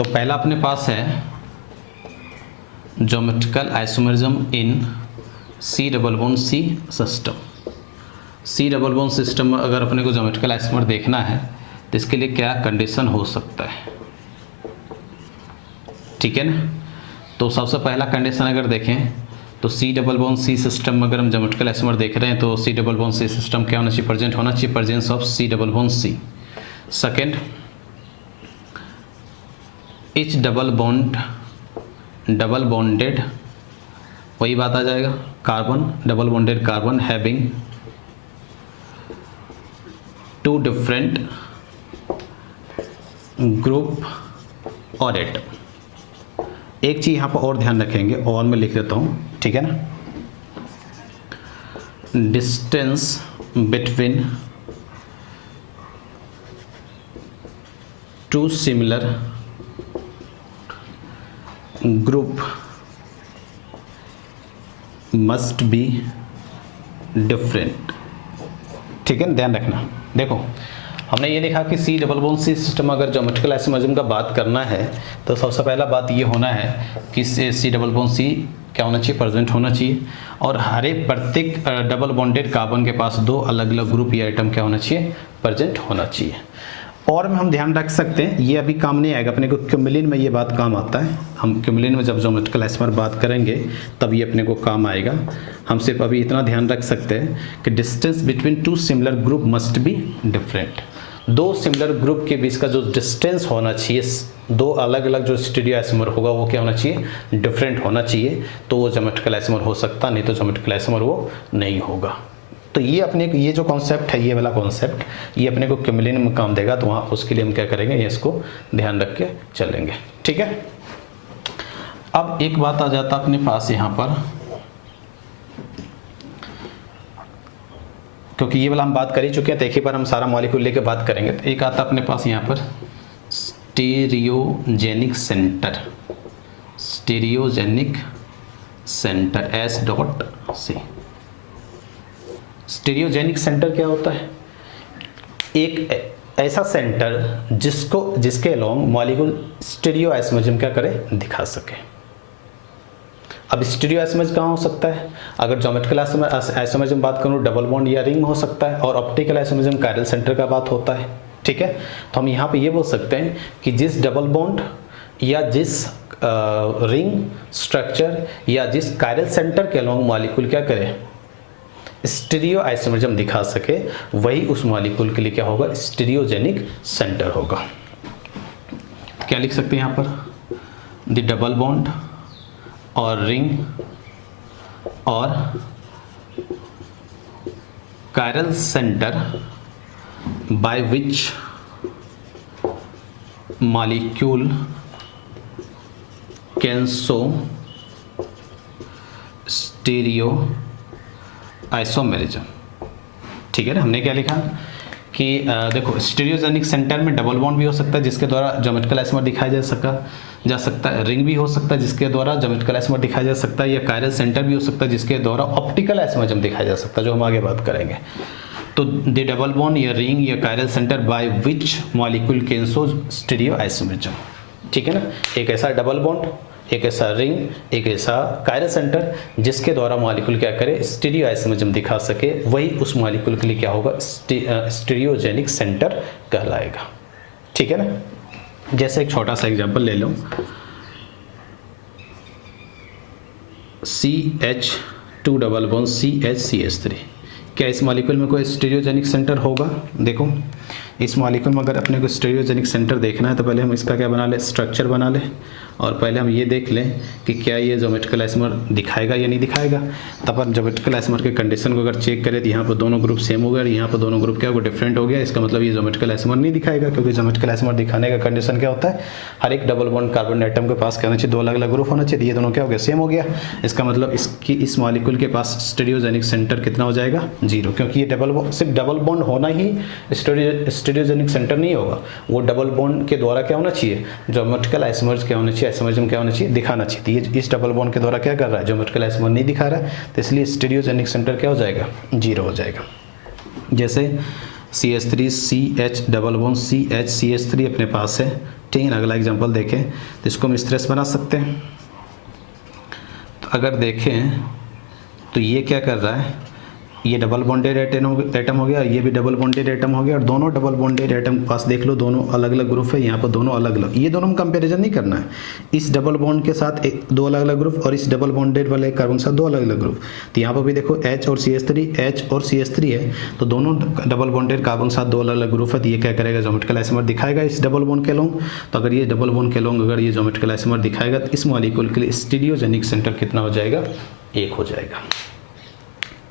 तो पहला अपने पास है geometrical isomerism in C double bond C system. C double bond system में अगर अपने को ज्योमेट्रिकल आइसोमर देखना है तो इसके लिए क्या कंडीशन हो सकता है, ठीक है ना। तो सबसे पहला कंडीशन अगर देखें तो C double bond C system में अगर हम ज्योमेट्रिकल आइसोमर देख रहे हैं तो C double bond C system क्या होना चाहिए, प्रेजेंट होना चाहिए presence of C double bond C. Second, each double bonded, वही बात आ जाएगा, carbon double bonded carbon having two different group और एटम। एक चीज यहाँ पर और ध्यान रखेंगे, और मैं लिख देता हूँ, ठीक है ना। Distance between two similar group must be different, ठीक है, ध्यान रखना। देखो हमने ये देखा कि C double bond C system अगर ज्योमेट्रिकल आइसोमेरिज्म का बात करना है तो सबसे पहला बात ये होना है कि सी डबल बॉन्ड सी क्या होना चाहिए, प्रेजेंट होना चाहिए, और हर एक प्रत्येक डबल बॉन्डेड कार्बन के पास दो अलग अलग ग्रुप या आइटम क्या होना चाहिए, प्रेजेंट होना चाहिए। और में हम ध्यान रख सकते हैं, ये अभी काम नहीं आएगा अपने को, क्यूमुलिन में ये बात काम आता है। हम क्यूमुलिन में जब ज्योमेट्रिकल आइसोमर बात करेंगे तब ये अपने को काम आएगा। हम सिर्फ अभी इतना ध्यान रख सकते हैं कि distance between two similar group must be different. दो सिमिलर ग्रुप के बीच का जो डिस्टेंस होना चाहिए, दो अलग अलग जो स्टीरियो आइसोमर होगा वो क्या होना चाहिए, डिफरेंट होना चाहिए, तो वो ज्योमेट्रिकल आइसोमर हो सकता, नहीं तो ज्योमेट्रिकल आइसोमर वो नहीं होगा। तो ये अपने ये जो कॉन्सेप्ट है, ये वाला कॉन्सेप्ट ये अपने को क्यूमुलिन में काम देगा, तो वहाँ उसके लिए हम क्या करेंगे, ये इसको ध्यान रख के चलेंगे, ठीक है। अब एक बात आ जाता अपने पास यहाँ पर, क्योंकि ये वाला हम बात कर ही चुके हैं तो एक ही बार हम सारा मॉलिक्यूल लेके बात करेंगे। तो एक आता अपने पास यहाँ पर stereogenic centre, stereogenic centre S.C। Stereogenic centre क्या होता है, एक ऐसा सेंटर जिसके अलोंग मॉलिक्यूल स्टीरियो आइसोमेरिज्म क्या करे, दिखा सके। अब स्टीरियो आइसोमेरिज्म कहाँ हो सकता है, अगर ज्योमेट्रिकल आइसोमेरिज्म बात करूँ डबल बॉन्ड या रिंग हो सकता है, और ऑप्टिकल आइसोमेरिज्म कायरल सेंटर का बात होता है, ठीक है। तो हम यहाँ पे ये बोल सकते हैं कि जिस डबल बॉन्ड या जिस रिंग स्ट्रक्चर या जिस कायरल सेंटर के अलोंग मॉलिक्यूल क्या करे, स्टीरियो आइसोमेरिज्म दिखा सके, वही उस मॉलिक्यूल के लिए क्या होगा, स्टीरियोजेनिक सेंटर होगा। क्या लिख सकते हैं यहाँ पर, द डबल बॉन्ड और रिंग और chiral centre by which molecule can show stereo isomerism, ठीक है ना। हमने क्या लिखा कि देखो स्टीरियोजेनिक सेंटर में डबल बॉन्ड भी हो सकता है जिसके द्वारा ज्योमेट्रिकल आइसोमर दिखाया जा सकता है, रिंग भी हो सकता है जिसके द्वारा ज्योमेट्रिकल आइसोमर दिखाया जा सकता है, या कायरल सेंटर भी हो सकता है जिसके द्वारा ऑप्टिकल आइसोमेरिज्म दिखाया जा सकता है, जो हम आगे बात करेंगे। तो द डबल बॉन्ड या रिंग या chiral centre by which molecule can show stereo isomerism, ठीक है ना। एक ऐसा डबल बॉन्ड, एक ऐसा रिंग, एक ऐसा कायरल सेंटर जिसके द्वारा मॉलिक्यूल क्या करे, स्टीरियो आइसोमेरिज्म दिखा सके, वही उस मॉलिक्यूल के लिए क्या होगा, स्टीरियोजेनिक सेंटर कहलाएगा, ठीक है ना। जैसे एक छोटा सा एग्जांपल ले लो, CH2 डबल बॉन्ड CH3। क्या इस मॉलिक्यूल में कोई स्टीरियोजेनिक सेंटर होगा? देखो इस मॉलिक्यूल में अगर अपने को स्टीरियोजेनिक सेंटर देखना है तो पहले हम इसका क्या बना ले, स्ट्रक्चर बना ले, और पहले हम ये देख लें कि क्या ये ज्योमेट्रिकल आइसोमर दिखाएगा या नहीं दिखाएगा। तब हम ज्योमेट्रिकल आइसोमर के कंडीशन को अगर चेक करें तो यहाँ पर दोनों ग्रुप सेम हो गया और यहाँ पर दोनों ग्रुप क्या हो गया, डिफरेंट हो गया। इसका मतलब ये ज्योमेट्रिकल आइसोमर नहीं दिखाएगा, क्योंकि ज्योमेट्रिकल आइसोमर दिखाने का कंडीशन क्या होता है, हर एक डबल बॉन्ड कार्बन एटम के पास क्या होना चाहिए, दो अलग अलग ग्रुप होना चाहिए। ये दोनों क्या हो गया, सेम हो गया। इसका मतलब इस मॉलिक्यूल के पास स्टीरियोजेनिक सेंटर कितना हो जाएगा, 0, क्योंकि ये सिर्फ डबल बॉन्ड होना ही स्टीरियोजेनिक सेंटर नहीं होगा, वो डबल बॉन्ड के द्वारा क्या होना चाहिए, ज्योमेट्रिकल आइसोमर्स क्या होना चाहिए, आइसोमेरिज्म क्या होना चाहिए, दिखाना चाहिए। ये इस डबल बॉन्ड के द्वारा क्या कर रहा है, ज्योमेट्रिकल आइसोमर नहीं दिखा रहा है, तो इसलिए स्टीरियोजेनिक सेंटर क्या हो जाएगा, 0 हो जाएगा। जैसे CH3 CH double bond CH CH3 अपने पास है, ठीक है। अगला एग्जांपल देखें तो इसको हम इस तरह से बना सकते हैं। तो अगर देखें तो ये क्या कर रहा है, ये डबल बॉन्डेड एटम हो गया, ये भी डबल बॉन्डेड एटम हो गया, और दोनों डबल बॉन्डेड एटम के पास देख लो दोनों अलग अलग ग्रुप है, यहाँ पर दोनों अलग अलग, ये दोनों में कंपैरिजन नहीं करना है। इस डबल बॉन्ड के साथ दो अलग अलग ग्रुप और इस डबल बॉन्डेड वाले कार्बन के साथ दो अलग अलग ग्रुप। तो यहाँ पर भी देखो H और CH3 H और CH3 है, तो दोनों डबल बॉन्डेड कार्बन के साथ दो अलग अलग ग्रुप है। तो ये क्या करेगा, ज्योमेट्रिकल आइसोमर दिखाएगा इस डबल बॉन्ड के लॉन्ग। तो अगर ये डबल बॉन्ड के लॉन्ग अगर ये ज्योमेट्रिकल आइसोमर दिखाएगा तो इस मॉलिक्यूल के लिए स्टीरियोजेनिक सेंटर कितना हो जाएगा, 1 हो जाएगा,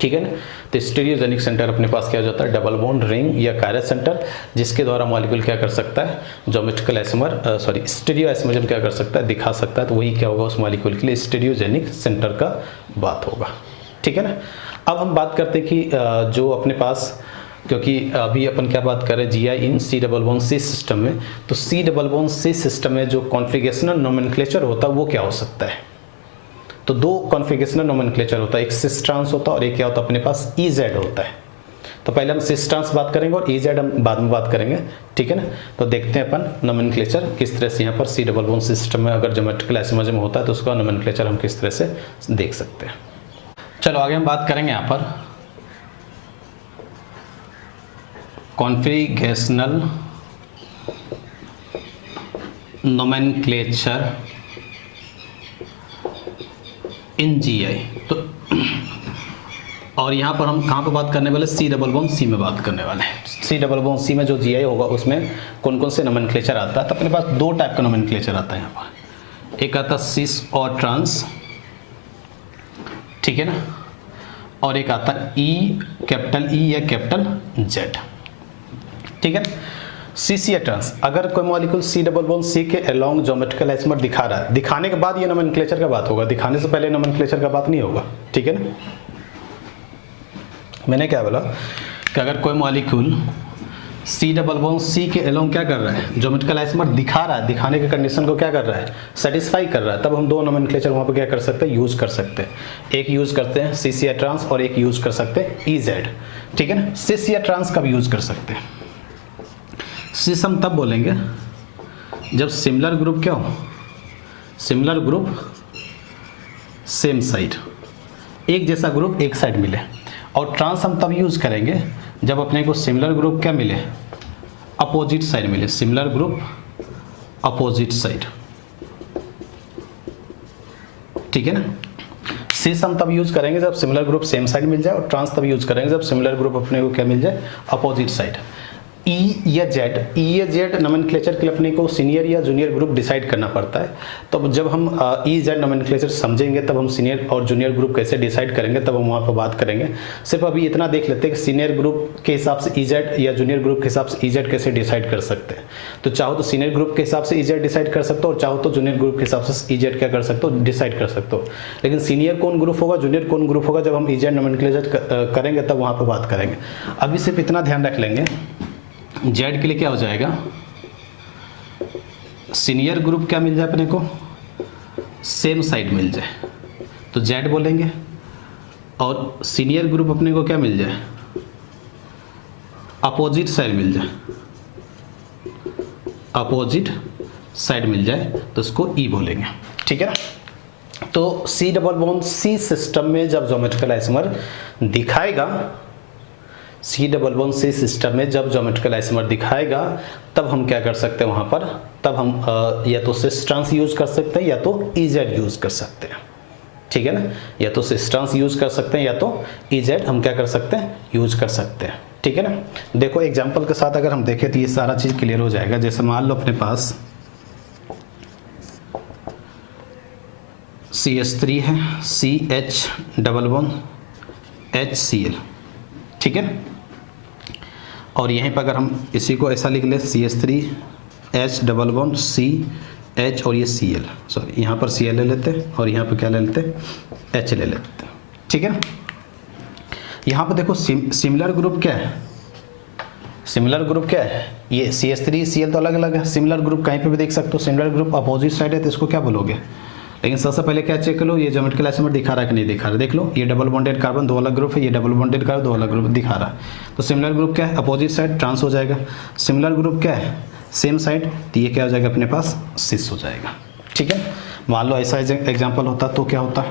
ठीक है ना। तो स्टीरियोजेनिक सेंटर अपने पास क्या हो जाता है, डबल बॉन्ड रिंग या कायरस सेंटर, जिसके द्वारा मॉलिक्यूल क्या कर सकता है, ज्योमेट्रिकल आइसोमर स्टीरियो आइसोमरिज्म क्या कर सकता है, दिखा सकता है। तो वही क्या होगा उस मॉलिक्यूल के लिए स्टीरियोजेनिक सेंटर का बात होगा, ठीक है ना। अब हम बात करते हैं कि जो अपने पास, क्योंकि अभी अपन क्या बात कर रहे हैं GI इन C double bond C system में, तो C double bond C system में जो कॉन्फिगरेशनल नोमेनक्लेचर होता है वो क्या हो सकता है। तो दो कॉन्फिगरेशनल नोमेनक्लेचर होता है, एक सिस ट्रांस होता है और एक क्या होता है अपने पास EZ होता है। तो पहले हम सिस ट्रांस बात करेंगे और EZ हम बाद में बात करेंगे, ठीक है ना। तो देखते हैं अपन नोमेनक्लेचर किस तरह से यहाँ पर C डबल बॉन्ड सिस्टम में अगर ज्योमेट्रिकल आइसोमरिज्म होता है तो उसका नोमेनक्लेचर हम किस तरह से देख सकते हैं। चलो आगे हम बात करेंगे यहाँ पर कॉन्फिगरेशनल नोमेनक्लेचर इन GI। तो और यहाँ पर हम कहाँ पर बात करने वाले, C डबल बॉन्ड C में बात करने वाले हैं। C डबल बॉन्ड C में जो GI होगा उसमें कौन कौन से नोमेनक्लेचर आता है। तो अपने पास दो टाइप का नोमेनक्लेचर आता है यहाँ पर, एक आता है सिस और ट्रांस, ठीक है ना, और एक आता है कैपिटल E या कैपिटल Z, ठीक है। CC या ट्रांस, अगर कोई molecule C double bond C के अलोंग ज्योमेट्रिकल आइसोमर दिखा रहा है, दिखाने के बाद ये नोमेनक्लेचर का बात होगा, दिखाने से पहले नोमेनक्लेचर का बात नहीं होगा, ठीक है ना। मैंने क्या बोला कि अगर कोई molecule C double bond C के अलोंग क्या कर रहा है, ज्योमेट्रिकल आइसोमर दिखा रहा है, दिखाने के कंडीशन को क्या कर रहा है, सेटिस्फाई कर रहा है, तब हम दो नोमेनक्लेचर वहाँ पर क्या कर सकते हैं, यूज कर सकते हैं। एक यूज करते हैं CC या ट्रांस और एक यूज कर सकते हैं EZ, ठीक है ना। सिस या ट्रांस का भी यूज कर सकते हैं। सिस हम तब बोलेंगे जब सिमिलर ग्रुप क्या हो, सिमिलर ग्रुप सेम साइड, एक जैसा ग्रुप एक साइड मिले। और ट्रांस हम तब यूज करेंगे जब अपने को सिमिलर ग्रुप क्या मिले, अपोजिट साइड मिले, सिमिलर ग्रुप अपोजिट साइड, ठीक है ना। सिस हम तब यूज करेंगे जब सिमिलर ग्रुप सेम साइड मिल जाए, और ट्रांस तब यूज करेंगे जब सिमिलर ग्रुप अपने को क्या मिल जाए, अपोजिट साइड। E या Z नोमेनक्लेचर के लिए अपने को सीनियर या जूनियर ग्रुप डिसाइड करना पड़ता है। तो जब हम EZ नोमेनक्लेचर समझेंगे तब हम सीनियर और जूनियर ग्रुप कैसे डिसाइड करेंगे तब हम वहाँ पर बात करेंगे। सिर्फ अभी इतना देख लेते हैं कि सीनियर ग्रुप के हिसाब से EZ या जूनियर ग्रुप के हिसाब से EZ कैसे डिसाइड कर सकते हैं। तो चाहो तो सीनियर ग्रुप के हिसाब से EZ डिसाइड कर सकते हो, और चाहो तो जूनियर ग्रुप के हिसाब से EZ क्या कर सकते हो, डिसाइड कर सकते हो। लेकिन सीनियर कौन ग्रुप होगा, जूनियर कौन ग्रुप होगा, जब हम EZ नोमेनक्लेचर करेंगे तब वहाँ पर बात करेंगे। अभी सिर्फ इतना ध्यान रख लेंगे, Z के लिए क्या हो जाएगा, सीनियर ग्रुप क्या मिल जाए अपने को, सेम साइड मिल जाए तो Z बोलेंगे, और सीनियर ग्रुप अपने को क्या मिल जाए, अपोजिट साइड मिल जाए, अपोजिट साइड मिल जाए तो इसको E बोलेंगे, ठीक है। तो C double bond C system में जब ज्योमेट्रिकल आइसोमर दिखाएगा, C double bond C system में जब ज्योमेट्रिकल आइसोमर दिखाएगा तब हम क्या कर सकते हैं वहाँ पर, तब हम या तो सिस ट्रांस यूज कर सकते हैं या तो EZ यूज कर सकते हैं, ठीक है ना। या तो सिस ट्रांस यूज कर सकते हैं या तो EZ हम क्या कर सकते हैं, यूज कर सकते हैं, ठीक है ना। देखो एग्जाम्पल के साथ अगर हम देखें तो ये सारा चीज़ क्लियर हो जाएगा। जैसे मान लो अपने पास CH3 है, CH डबल बॉन्ड HCl, ठीक है। और यहीं पर अगर हम इसी को ऐसा लिख ले, CH3 H double bond C H और ये Cl, सॉरी यहाँ पर Cl ले लेते हैं और यहाँ पर क्या ले लेते हैं, H ले लेते हैं, ठीक है। यहाँ पर देखो सिमिलर ग्रुप क्या है, सिमिलर ग्रुप क्या है, ये CH3 Cl तो अलग अलग है। सिमिलर ग्रुप कहीं पे भी देख सकते हो, सिमिलर ग्रुप अपोजिट साइड है तो इसको क्या बोलोगे, लेकिन सबसे पहले क्या चेक कर लो, ये ज्योमेट्रिकल आइसोमर दिखा रहा है कि नहीं दिखा रहा है। देख लो, ये डबल बॉन्डेड कार्बन 2 अलग ग्रुप है, ये डबल बॉन्डेड कार्बन 2 अलग ग्रुप दिखा रहा है। तो सिमिलर ग्रुप क्या है, अपोजिट साइड ट्रांस हो जाएगा। सिमिलर ग्रुप क्या है, सेम साइड, तो ये क्या हो जाएगा अपने पास, सिस हो जाएगा। ठीक है, मान लो ऐसा एग्जाम्पल होता तो क्या होता,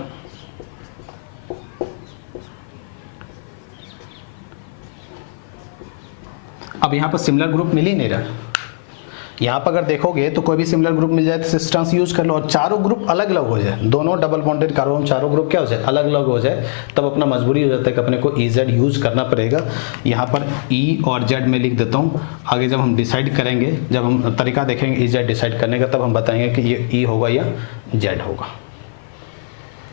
अब यहाँ पर सिमिलर ग्रुप मिल ही नहीं रहा। यहाँ पर अगर देखोगे तो कोई भी सिमिलर ग्रुप मिल जाए तो सिस ट्रांस यूज कर लो, और चारों ग्रुप अलग अलग हो जाए, दोनों डबल बॉन्डेड कार्बन चारों ग्रुप क्या हो जाए, अलग अलग हो जाए, तब अपना मजबूरी हो जाता है कि अपने को EZ यूज करना पड़ेगा। यहाँ पर E और Z में लिख देता हूँ, आगे जब हम डिसाइड करेंगे, जब हम तरीका देखेंगे EZ डिसाइड करने का, तब हम बताएंगे कि ये E होगा या Z होगा।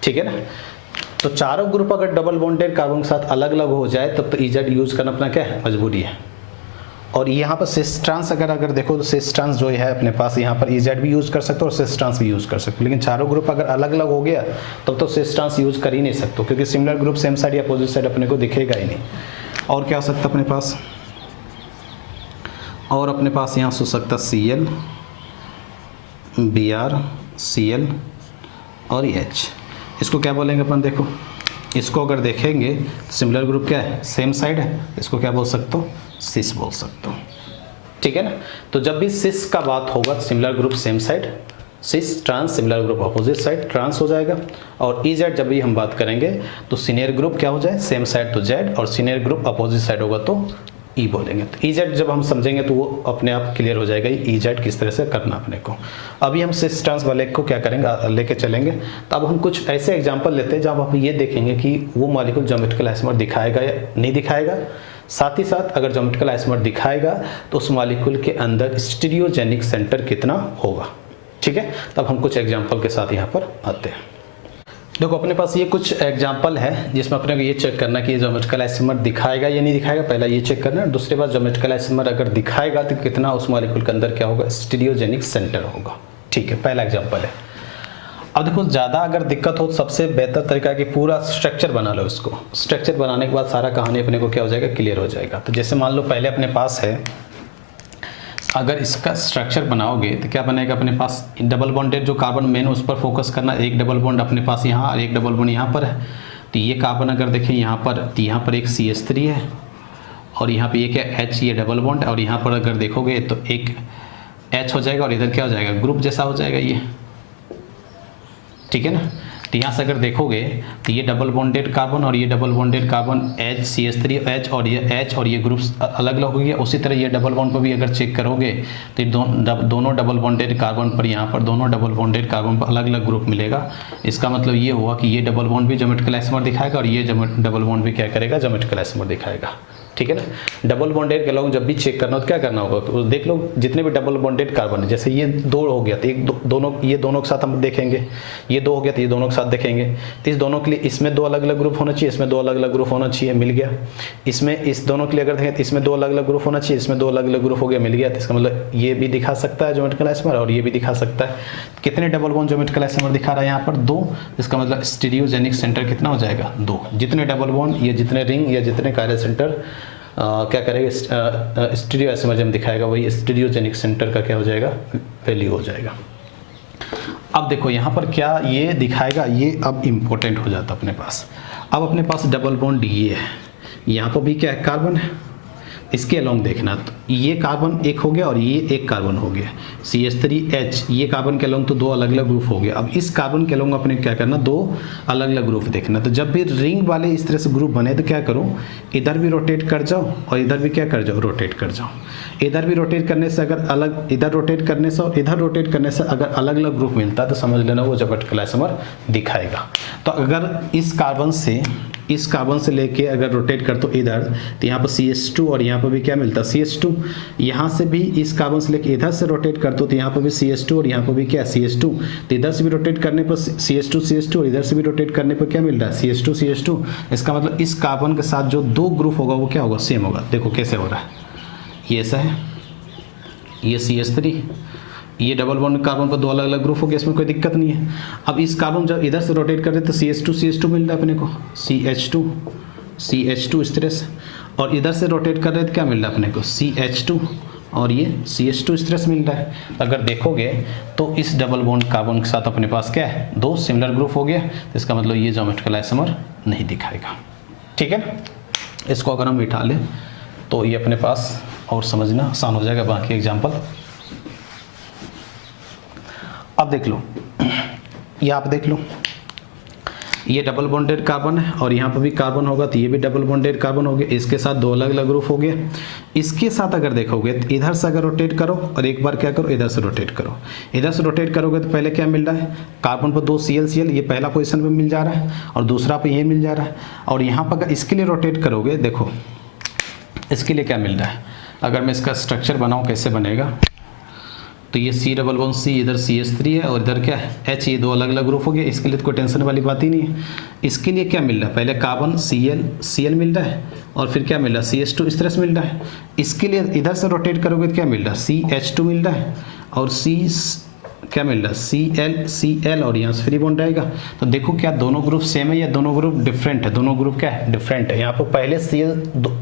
ठीक है ना, तो चारों ग्रुप अगर डबल बॉन्डेड कार्बन के साथ अलग अलग हो जाए तब तो EZ यूज करना अपना क्या है, मजबूरी है। और यहाँ पर सिस ट्रांस अगर देखो तो सिस ट्रांस जो है अपने पास, यहाँ पर EZ भी यूज कर सकते हो और सिस ट्रांस भी यूज कर सकते हो, लेकिन चारों ग्रुप अगर अलग अलग हो गया तब तो सिस ट्रांस यूज कर ही नहीं सकते, क्योंकि सिमिलर ग्रुप सेम साइड या अपोजिट साइड अपने को दिखेगा ही नहीं। और क्या हो सकता अपने पास, और अपने पास यहाँ हो सकता Cl, Br, Cl और H। इसको क्या बोलेंगे अपन, देखो इसको अगर देखेंगे सिमिलर ग्रुप क्या है, सेम साइड है, इसको क्या बोल सकते हो, सिस बोल सकते हो। ठीक है ना, तो जब भी सिस का बात होगा तो similar group same side cis trans, similar group opposite side trans हो जाएगा। और EZ जब भी हम बात करेंगे तो सीनियर ग्रुप क्या हो जाए, सेम साइड तो Z, और सीनियर ग्रुप अपोजिट साइड होगा तो E बोलेंगे। तो EZ जब हम समझेंगे तो वो अपने आप क्लियर हो जाएगा EZ किस तरह से करना अपने को। अभी हम सिस ट्रांस वाले को क्या करेंगे, लेके चलेंगे। तो अब हम कुछ ऐसे एग्जांपल लेते हैं जब आप ये देखेंगे कि वो मॉलिक्यूल ज्योमेट्रिकल आइसोमर दिखाएगा या नहीं दिखाएगा। साथ ही साथ अगर ज्योमेट्रिकल आइसोमर दिखाएगा तो उस मॉलिक्यूल के अंदर स्टीरियोजेनिक सेंटर कितना होगा। ठीक है, तब हम कुछ एग्जाम्पल के साथ यहाँ पर आते हैं। देखो अपने पास ये कुछ एग्जाम्पल है जिसमें अपने को ये चेक करना कि ज्योमेट्रिकल आइसोमर दिखाएगा या नहीं दिखाएगा, पहला ये चेक करना है। दूसरी बात, ज्योमेट्रिकल आइसोमर अगर दिखाएगा तो कितना उस मॉलिक्यूल के अंदर क्या होगा, स्टीरियोजेनिक सेंटर होगा। ठीक है, पहला एग्जाम्पल है। अब देखो ज़्यादा अगर दिक्कत हो तो सबसे बेहतर तरीका है कि पूरा स्ट्रक्चर बना लो इसको। स्ट्रक्चर बनाने के बाद सारा कहानी अपने को क्या हो जाएगा, क्लियर हो जाएगा। तो जैसे मान लो पहले अपने पास है, अगर इसका स्ट्रक्चर बनाओगे तो क्या बनेगा अपने पास, डबल बॉन्डेड जो कार्बन मेन उस पर फोकस करना, एक डबल बॉन्ड अपने पास यहाँ और एक डबल बॉन्ड यहाँ पर है। तो ये कार्बन अगर देखें यहाँ पर, तो यहाँ पर एक CH3 है और यहाँ पे ये क्या H, ये डबल बॉन्ड, और यहाँ पर अगर देखोगे तो एक H हो जाएगा और इधर क्या हो जाएगा, ग्रुप जैसा हो जाएगा ये। ठीक है ना, तो यहाँ से अगर देखोगे तो ये डबल बॉन्डेड कार्बन और ये double bonded carbon H, CH3 H और ये ग्रुप्स अलग अलग हो गया। उसी तरह ये डबल बॉन्ड पर भी अगर चेक करोगे तो दोनों डबल बॉन्डेड कार्बन पर, यहाँ पर दोनों डबल बॉन्डेड कार्बन पर अलग अलग ग्रुप मिलेगा। इसका मतलब ये हुआ कि ये डबल बॉन्ड भी ज्योमेट्रिकल आइसोमर दिखाएगा और ये डबल बॉन्ड भी क्या करेगा, ज्योमेट्रिकल आइसोमर दिखाएगा। ठीक है ना, डबल बॉन्डेड के लोग जब भी चेक करना हो तो क्या करना होगा, तो देख लो जितने भी डबल बॉन्डेड कार्बन है, जैसे ये 2 हो गया तो एक दोनों, ये दोनों के साथ हम देखेंगे, ये 2 हो गया तो ये दोनों के साथ देखेंगे। तो इस दोनों के लिए इसमें 2 अलग अलग ग्रुप होना चाहिए, इसमें 2 अलग अलग ग्रुप होना चाहिए, मिल गया। इसमें इस दोनों के लिए अगर देखें तो इसमें 2 अलग अलग ग्रुप होना चाहिए, इसमें 2 अलग अलग ग्रुप हो गया, मिल गया। तो इसका मतलब ये भी दिखा सकता है ज्योमेट्रिकल आइसोमर और ये भी दिखा सकता है। कितने डबल बॉन्ड ज्योमेट्रिकल आइसोमर दिखा रहा है यहाँ पर, 2। इसका मतलब स्टीरियोजेनिक सेंटर कितना हो जाएगा, 2। जितने डबल बॉन्ड या जितने रिंग या जितने कायरल सेंटर क्या करेगा, स्टीरियो आइसोमर जब दिखाएगा वही स्टीरियोजेनिक सेंटर का क्या हो जाएगा, वैल्यू हो जाएगा। अब देखो यहाँ पर क्या ये दिखाएगा, ये अब इम्पोर्टेंट हो जाता अपने पास। अब अपने पास डबल बॉन्ड ये है, यहाँ पर भी क्या है, कार्बन है, इसके अलोंग देखना। तो ये कार्बन एक हो गया और ये एक कार्बन हो गया, CH3H, ये कार्बन के अलोंग तो 2 अलग अलग ग्रुप हो गया। अब इस कार्बन के अलोंग अपने क्या करना, 2 अलग अलग ग्रुप देखना। तो जब भी रिंग वाले इस तरह से ग्रुप बने तो क्या करो, इधर भी रोटेट कर जाओ और इधर भी क्या कर जाओ, रोटेट कर जाओ। इधर भी रोटेट करने से अगर अलग, इधर रोटेट करने से और इधर रोटेट करने से अगर अलग अलग ग्रुप मिलता है तो समझ लेना वो ज्योमेट्रिकल आइसोमर दिखाएगा। तो अगर इस कार्बन से लेके अगर रोटेट कर तो इधर, तो यहाँ पर CH2 और यहाँ पर भी क्या मिलता है, CH2। यहाँ से भी इस कार्बन से लेके इधर से रोटेट कर तो यहाँ पर भी CH2 और यहाँ पर भी क्या है, CH2। तो इधर से भी रोटेट करने पर CH2 और इधर से भी रोटेट करने पर क्या मिल रहा है, CH2। इसका मतलब इस कार्बन के साथ जो 2 ग्रुप होगा वो क्या होगा, सेम होगा। देखो कैसे हो रहा है, ये ऐसा है, ये CH3, ये डबल बॉन्ड कार्बन पर 2 अलग अलग ग्रुप हो गया, इसमें कोई दिक्कत नहीं है। अब इस कार्बन जब इधर से रोटेट कर रहे तो CH2 मिल रहा है अपने को, CH2 इस तरह से, और इधर से रोटेट कर रहे तो क्या मिल रहा है अपने को, CH2 और ये CH2 इस तरह से मिल रहा है। अगर देखोगे तो इस डबल बॉन्ड कार्बन के साथ अपने पास क्या है, 2 सिमिलर ग्रुप हो गया, तो इसका मतलब ये ज्योमेट्रिकल आइसोमर नहीं दिखाएगा। ठीक है, इसको अगर हम बिठा लें तो ये अपने पास और समझना आसान हो जाएगा बाकी एग्जाम्पल। अब देख लो, ये आप देख लो, ये डबल बॉन्डेड कार्बन है और यहाँ पर भी कार्बन होगा, तो ये भी डबल बॉन्डेड कार्बन हो गया, इसके साथ 2 अलग अलग ग्रुप हो गया। इसके साथ अगर देखोगे तो इधर से अगर रोटेट करो और एक बार क्या करो, इधर से रोटेट करो। इधर से रोटेट करोगे तो पहले क्या मिल रहा है, कार्बन पर 2 CL ये पहला पोजीशन पे मिल जा रहा है और दूसरा पे ये मिल जा रहा है। और यहाँ पर अगर इसके लिए रोटेट करोगे, देखो इसके लिए क्या मिल रहा है, अगर मैं इसका स्ट्रक्चर बनाऊँ कैसे बनेगा, तो ये C डबल बॉन्ड C, इधर CH3 है और इधर क्या है H, ये 2 अलग अलग ग्रुप हो गए। इसके लिए तो कोई टेंशन वाली बात ही नहीं है। इसके लिए क्या मिल रहा है, पहले कार्बन Cl मिल रहा है और फिर क्या मिल रहा है CH2 इस तरह से मिल रहा है। इसके लिए इधर से रोटेट करोगे तो क्या मिल रहा है, CH2 मिल रहा है और क्या मिल रहा है Cl और यहाँ से फ्री बॉन्ड रहेगा। तो देखो क्या दोनों ग्रुप सेम है या दोनों ग्रुप डिफरेंट है, दोनों ग्रुप क्या है डिफरेंट है। यहाँ पर पहले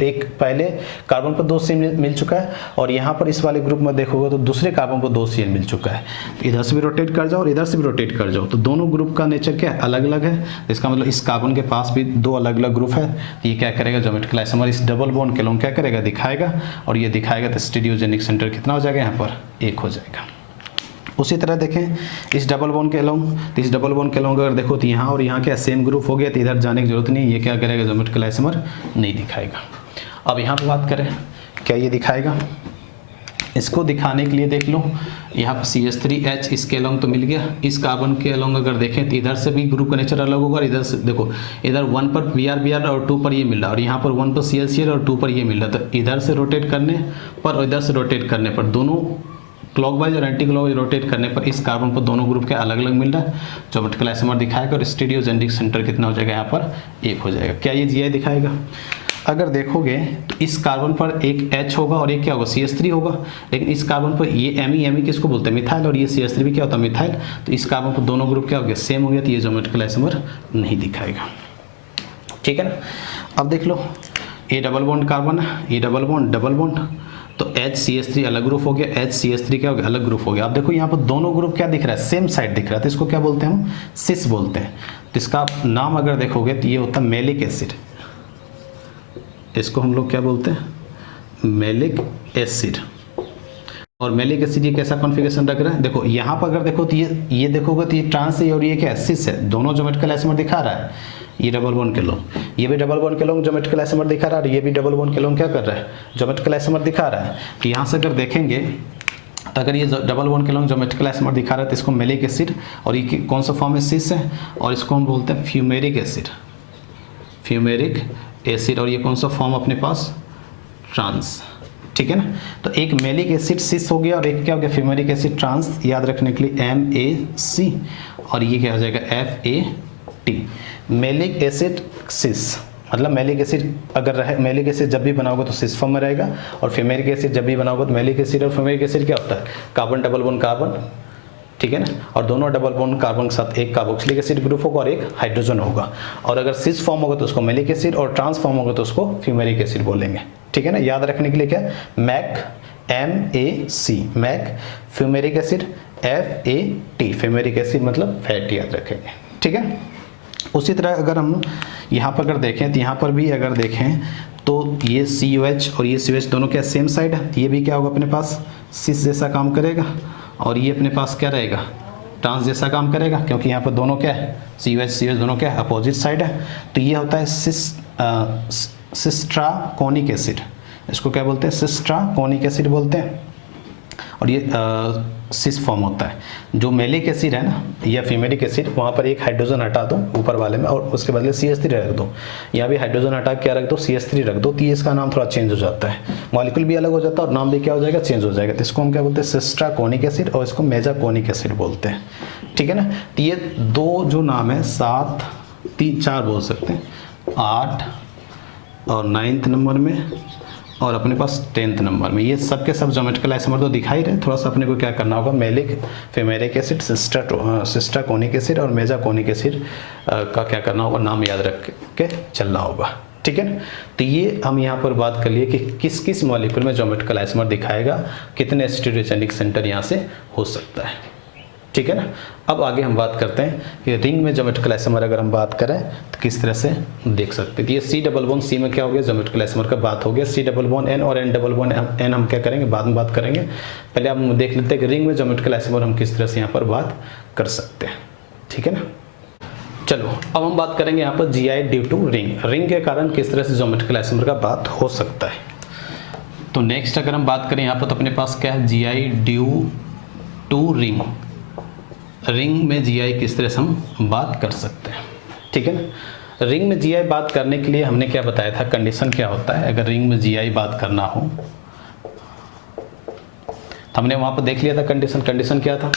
एक पहले कार्बन पर 2 CL मिल चुका है और यहाँ पर इस वाले ग्रुप में देखोगे तो दूसरे कार्बन पर 2 CL मिल चुका है। तो इधर से भी रोटेट कर जाओ और इधर से भी रोटेट कर जाओ, तो दोनों ग्रुप का नेचर क्या है, अलग अलग है। इसका मतलब इस कार्बन के पास भी 2 अलग अलग ग्रुप है, तो ये क्या करेगा ज्योमेट्रिकल आइसोमर इस डबल बॉन्ड के लोग क्या करेगा, दिखाएगा। और ये दिखाएगा तो स्टीरियोजेनिक सेंटर कितना हो जाएगा, यहाँ पर 1 हो जाएगा। उसी तरह देखें इस डबल बॉन्ड के अलोंग, तो इस डबल बॉन्ड के अलोंग अगर देखो तो यहाँ और यहाँ क्या सेम ग्रुप हो गया, तो इधर जाने की जरूरत नहीं, ये क्या करेगा ज्योमेट्रिकल आइसोमर नहीं दिखाएगा। अब यहाँ पे बात करें क्या ये दिखाएगा, इसको दिखाने के लिए देख लो यहाँ पर CH3H इसके अलोंग तो मिल गया। इस कार्बन के अलोंग अगर देखें तो इधर से भी ग्रुप का नेचर अलग होगा और इधर से देखो, इधर 1 पर Br और 2 पर ये मिल रहा है और यहाँ पर 1 पर Cl और 2 पर ये मिल रहा है। तो इधर से रोटेट करने पर और इधर से रोटेट करने पर, दोनों क्लॉकवाइज और एंटी क्लॉकवाइज रोटेट करने पर इस कार्बन पर दोनों ग्रुप के अलग अलग मिल रहा है, ज्योमेट्रिकल आइसोमर दिखाएगा। और स्टीरियोजेनिक सेंटर कितना हो जाएगा, यहाँ पर 1 हो जाएगा। क्या ये GI दिखाएगा? अगर देखोगे तो इस कार्बन पर एक H होगा और एक क्या होगा, CH3 होगा। लेकिन इस कार्बन पर ये Me किसको बोलते हैं, मिथाइल, और ये CH3 भी क्या होता है, मिथाइल। तो इस कार्बन पर दोनों ग्रुप क्या हो गया, सेम हो गया, तो ये ज्योमेट्रिकल आइसोमर नहीं दिखाएगा। ठीक है ना। अब देख लो ये डबल बॉन्ड कार्बन है, ये डबल बॉन्ड, तो HCH3 अलग ग्रुप हो गया, HCH3 क्या हो गया, अलग ग्रुप हो गया। अब देखो यहाँ पर दोनों ग्रुप क्या दिख रहा है, सेम साइड दिख रहा है, तो इसको क्या बोलते हैं हम, सिस बोलते हैं। तो इसका नाम अगर देखोगे तो ये होता है मैलिक एसिड, इसको हम लोग क्या बोलते हैं, मैलिक एसिड। और मैलिक एसिड ये कैसा कॉन्फ़िगरेशन रख रहा है, देखो यहाँ पर अगर देखो तो ये देखोगे तो ये ट्रांस है और ये क्या है, सिस है। दोनों ज्योमेट्रिकल आइसोमर दिखा रहा है, ये डबल बॉन्ड के लोग, ये भी डबल बॉन्ड के लोग ज्योमेट्रिकल आइसोमर दिखा रहा है, और ये भी डबल बॉन्ड के लोग क्या कर रहा है, ज्योमेट्रिकल आइसोमर दिखा रहा है। तो यहाँ से अगर देखेंगे तो अगर ये डबल बॉन्ड के लोग ज्योमेट्रिकल आइसोमर दिखा रहा है तो इसको मैलिक एसिड, और ये कौन सा फॉर्म है, सिस है, और इसको हम बोलते हैं फ्यूमेरिक एसिड, और ये कौन सा फॉर्म अपने पास, ट्रांस। ठीक है ना। तो एक मैलिक एसिड सिस हो गया और एक क्या हो गया, फ्यूमेरिक एसिड ट्रांस। याद रखने के लिए MAC, और ये क्या हो जाएगा, FAT। मैलिक एसिड सिस मतलब मैलिक एसिड अगर रहे, मैलिक एसिड जब भी बनाओगे तो सिस फॉर्म में रहेगा, और फ्यूमेरिक एसिड जब भी बनाओगे तो मैलिक एसिड और फ्यूमेरिक एसिड क्या होता है, कार्बन डबल बॉन्ड कार्बन। ठीक है ना। और दोनों डबल बॉन्ड कार्बन के साथ एक कार्बोक्सिलिक एसिड ग्रुप होगा और एक हाइड्रोजन होगा। और अगर सिस फॉर्म होगा तो उसको मैलिक एसिड, और ट्रांस फॉर्म होगा तो उसको फ्यूमेरिक एसिड बोलेंगे। ठीक है ना। याद रखने के लिए क्या, mac MAC, mac fumaric acid, FAT fumaric acid मतलब फैट, याद रखेंगे। ठीक है। उसी तरह अगर हम यहाँ पर अगर देखें तो यहाँ पर भी अगर देखें तो ये COH और ये COH दोनों क्या सेम साइड है, ये भी क्या होगा अपने पास, सिस जैसा काम करेगा, और ये अपने पास क्या रहेगा, ट्रांस जैसा काम करेगा, क्योंकि यहाँ पर दोनों क्या है, COH दोनों क्या है, अपोजिट साइड है। तो ये होता है सिस्ट्राकोनिक एसिड, इसको क्या बोलते हैं, सिस्ट्राकोनिक एसिड बोलते हैं। और ये सिस फॉर्म होता है। जो मैलिक एसिड है ना या फ्यूमेरिक एसिड, वहाँ पर एक हाइड्रोजन हटा दो ऊपर वाले में और उसके बदले CH3 रख दो, यहाँ भी हाइड्रोजन हटा क्या रख दो, CH3 रख दो, तो ये इसका नाम थोड़ा चेंज हो जाता है, मॉलिक्यूल भी अलग हो जाता है और नाम भी क्या हो जाएगा, चेंज हो जाएगा। तो इसको हम क्या बोलते हैं, सिस्ट्राकोनिक एसिड, और इसको मेजाकोनिक एसिड बोलते हैं। ठीक है ना। तो ये दो जो नाम है 7, 3, 4 बोल सकते हैं, 8 और 9th नंबर में और अपने पास 10th नंबर में, ये सब के सब ज्योमेट्रिकल आइसोमर तो दिखाई रहे। थोड़ा सा अपने को क्या करना होगा, मैलिक फ्यूमेरिक एसिड, सिस्ट्राकोनिक एसिड और मेजाकोनिक एसिड का क्या करना होगा, नाम याद रख के चलना होगा। ठीक है ना। तो ये हम यहाँ पर बात कर लिए कि किस किस मॉलिक्यूल में ज्योमेट्रिकल आइसोमर दिखाएगा, कितने स्टीरियोजेनिक सेंटर यहाँ से हो सकता है, ठीक है ना। अब आगे हम बात करते हैं कि रिंग में ज्योमेट्रिकल आइसोमर अगर हम बात करें तो किस तरह से देख सकते हैं। तो ये सी डबल बॉन्ड सी में क्या हो गया, ज्योमेट्रिकल आइसोमर का बात हो गया। सी डबल बॉन्ड एन और एन डबल बॉन्ड एन हम क्या करेंगे, बाद में बात करेंगे। पहले हम देख लेते हैं कि रिंग में ज्योमेट्रिकल आइसोमर हम किस तरह से यहाँ पर बात कर सकते हैं, ठीक है ना। चलो अब हम बात करेंगे यहाँ पर जी आई ड्यू टू रिंग, रिंग के कारण किस तरह से ज्योमेट्रिकल आइसोमर का बात हो सकता है। तो नेक्स्ट अगर हम बात करें यहाँ पर तो अपने पास क्या है, जी आई ड्यू टू रिंग, रिंग में जी आई किस तरह से हम बात कर सकते हैं, ठीक है ना। रिंग में जी आई बात करने के लिए हमने क्या बताया था, कंडीशन क्या होता है अगर रिंग में जी आई बात करना हो। हमने वहाँ पर देख लिया था कंडीशन क्या था,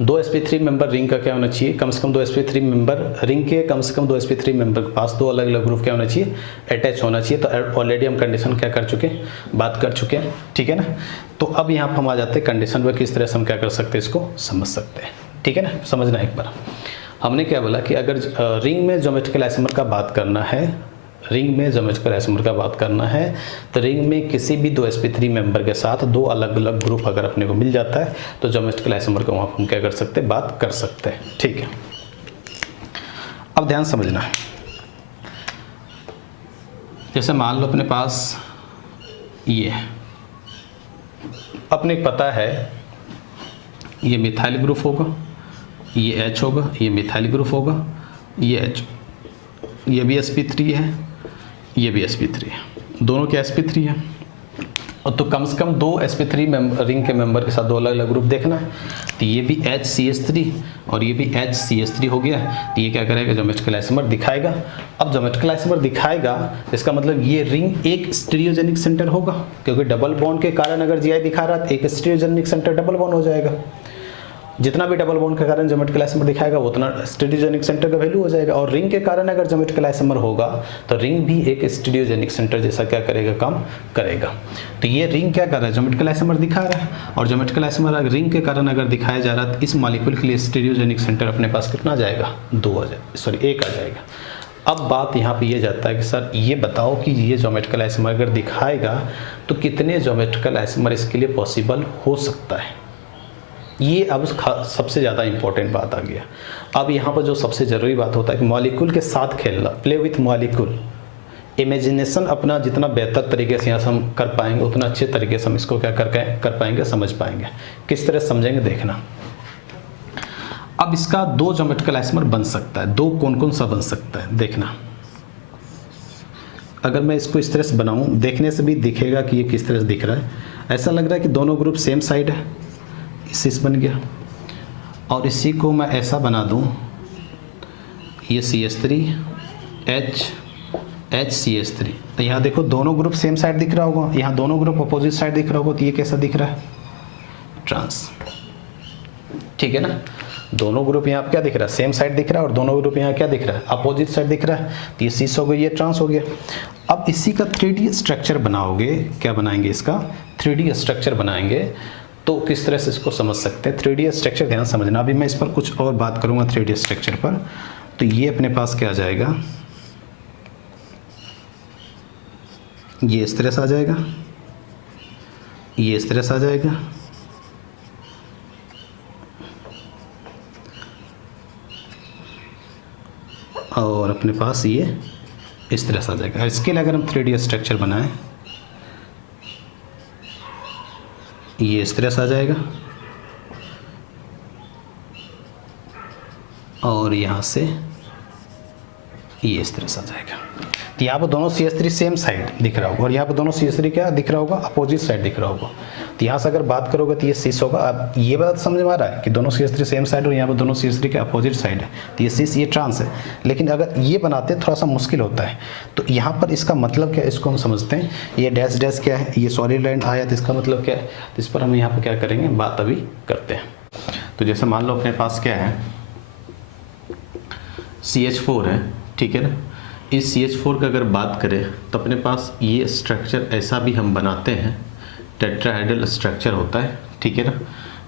2 sp3 मेंबर रिंग का क्या होना चाहिए, कम से कम 2 sp3 मेंबर रिंग के कम से कम 2 sp3 मेंबर के पास 2 अलग अलग ग्रुप क्या होना चाहिए, अटैच होना चाहिए। तो ऑलरेडी हम कंडीशन क्या कर चुके हैं, बात कर चुके हैं, ठीक है ना। तो अब यहाँ पर हम आ जाते हैं कंडीशन पर, किस तरह से हम क्या कर सकते हैं, इसको समझ सकते हैं, ठीक है ना। समझना एक बार, हमने क्या बोला कि अगर रिंग में ज्योमेट्रिकल आइसोमर का बात करना है, रिंग में ज्योमेट्रिकल आइसोमर का बात करना है तो रिंग में किसी भी 2 sp3 मेंबर के साथ 2 अलग अलग ग्रुप अगर अपने को मिल जाता है तो ज्योमेट्रिकल आइसोमर का वहाँ हम क्या कर सकते हैं, बात कर सकते हैं, ठीक है। अब ध्यान समझना, जैसे मान लो अपने पास ये अपने पता है ये मिथाइल ग्रुप होगा, ये H होगा, ये मिथाइल ग्रुप होगा, ये H, ये भी sp3 है, ये भी sp3 है, दोनों के sp3 है। और तो कम से कम 2 sp3 रिंग के मेंबर के साथ 2 अलग अलग ग्रुप देखना है। तो ये भी HCH3 और ये भी HCH3 हो गया। तो ये क्या करेगा, ज्योमेट्रिकल आइसोमर दिखाएगा। अब ज्योमेट्रिकल आइसोमर दिखाएगा इसका मतलब ये रिंग एक स्टीरियोजेनिक सेंटर होगा, क्योंकि डबल बॉन्ड के कारण अगर जीआई दिखा रहा है तो एक स्टीरियोजेनिक सेंटर डबल बॉन्ड हो जाएगा। जितना भी डबल बॉन्ड के कारण ज्योमेट्रिकल आइसोमर दिखाएगा उतना स्टीरियोजेनिक सेंटर का वैल्यू हो जाएगा। और रिंग के कारण अगर ज्योमेट्रिकल आइसोमर होगा तो रिंग भी एक स्टीरियोजेनिक सेंटर जैसा क्या करेगा, काम करेगा। तो ये रिंग क्या कर रहा है, ज्योमेट्रिकल आइसोमर दिखा रहा है, और ज्योमेट्रिकल आइसोमर रिंग के कारण अगर दिखाया जा रहा है तो इस मॉलिक्यूल के लिए स्टीरियोजेनिक सेंटर अपने पास कितना आ जाएगा, 1 आ जाएगा। अब बात यहाँ पे ये जाता है कि सर ये बताओ कि ये ज्योमेट्रिकल आइसोमर अगर दिखाएगा तो कितने ज्योमेट्रिकल आइसोमर इसके लिए पॉसिबल हो सकता है। ये अब सबसे ज़्यादा इंपॉर्टेंट बात आ गया। अब यहाँ पर जो सबसे ज़रूरी बात होता है कि मॉलिक्यूल के साथ खेलना, प्ले विथ मॉलिक्यूल, इमेजिनेशन अपना जितना बेहतर तरीके से यहाँ से हम कर पाएंगे उतना अच्छे तरीके से हम इसको क्या कर पाएंगे, समझ पाएंगे। किस तरह समझेंगे देखना। अब इसका 2 ज्योमेट्रिकल आइसोमर बन सकता है, 2 कौन कौन सा बन सकता है देखना। अगर मैं इसको इस तरह से बनाऊँ, देखने से भी दिखेगा कि ये किस तरह से दिख रहा है। ऐसा लग रहा है कि दोनों ग्रुप सेम साइड है, इस बन गया। और इसी को मैं ऐसा बना दूं, ये CH3 HCH3। तो यहाँ देखो दोनों ग्रुप सेम साइड दिख रहा होगा, यहाँ दोनों ग्रुप अपोजिट साइड दिख रहा होगा। तो ये कैसा दिख रहा है, ट्रांस, ठीक है ना। दोनों ग्रुप यहाँ क्या दिख रहा है, सेम साइड दिख रहा है, और दोनों ग्रुप यहाँ क्या दिख रहा है, अपोजिट साइड दिख रहा है। तो ये सिस हो गई, ये ट्रांस हो गया। अब इसी का 3D स्ट्रक्चर बनाओगे, क्या बनाएंगे, इसका 3D स्ट्रक्चर बनाएंगे। तो किस तरह से इसको समझ सकते हैं 3D स्ट्रक्चर, ध्यान समझना। अभी मैं इस पर कुछ और बात करूंगा 3D स्ट्रक्चर पर। तो ये अपने पास क्या आ जाएगा, ये इस तरह से आ जाएगा, ये इस तरह से आ जाएगा, और अपने पास ये इस तरह से आ जाएगा। इसके लिए अगर हम 3D स्ट्रक्चर बनाएं, ये इस तरह से आ जाएगा, और यहाँ से ये इस तरह से आ जाएगा। तो यहाँ पर दोनों CH3 सेम साइड दिख रहा होगा, और यहाँ पर दोनों CH3 क्या दिख रहा होगा, अपोजिट साइड दिख रहा होगा। तो यहाँ से अगर बात करोगे तो ये सिस होगा। अब ये बात समझ में आ रहा है कि दोनों CH3 सेम साइड और यहाँ पर दोनों CH3 के अपोजिट साइड है। तो ये सिस, ये ट्रांस है। लेकिन अगर ये बनाते थोड़ा सा मुश्किल होता है। तो यहाँ पर इसका मतलब क्या है, इसको हम समझते हैं। ये डैश डैश क्या है, ये सॉलिड लाइन आया, तो इसका मतलब क्या है, तो इस पर हम यहाँ पर क्या करेंगे, बात अभी करते हैं। तो जैसे मान लो अपने पास क्या है, CH4 है, ठीक है ना। इस CH4 का अगर बात करें तो अपने पास ये स्ट्रक्चर ऐसा भी हम बनाते हैं, टेट्राहेड्रल स्ट्रक्चर होता है, ठीक है ना।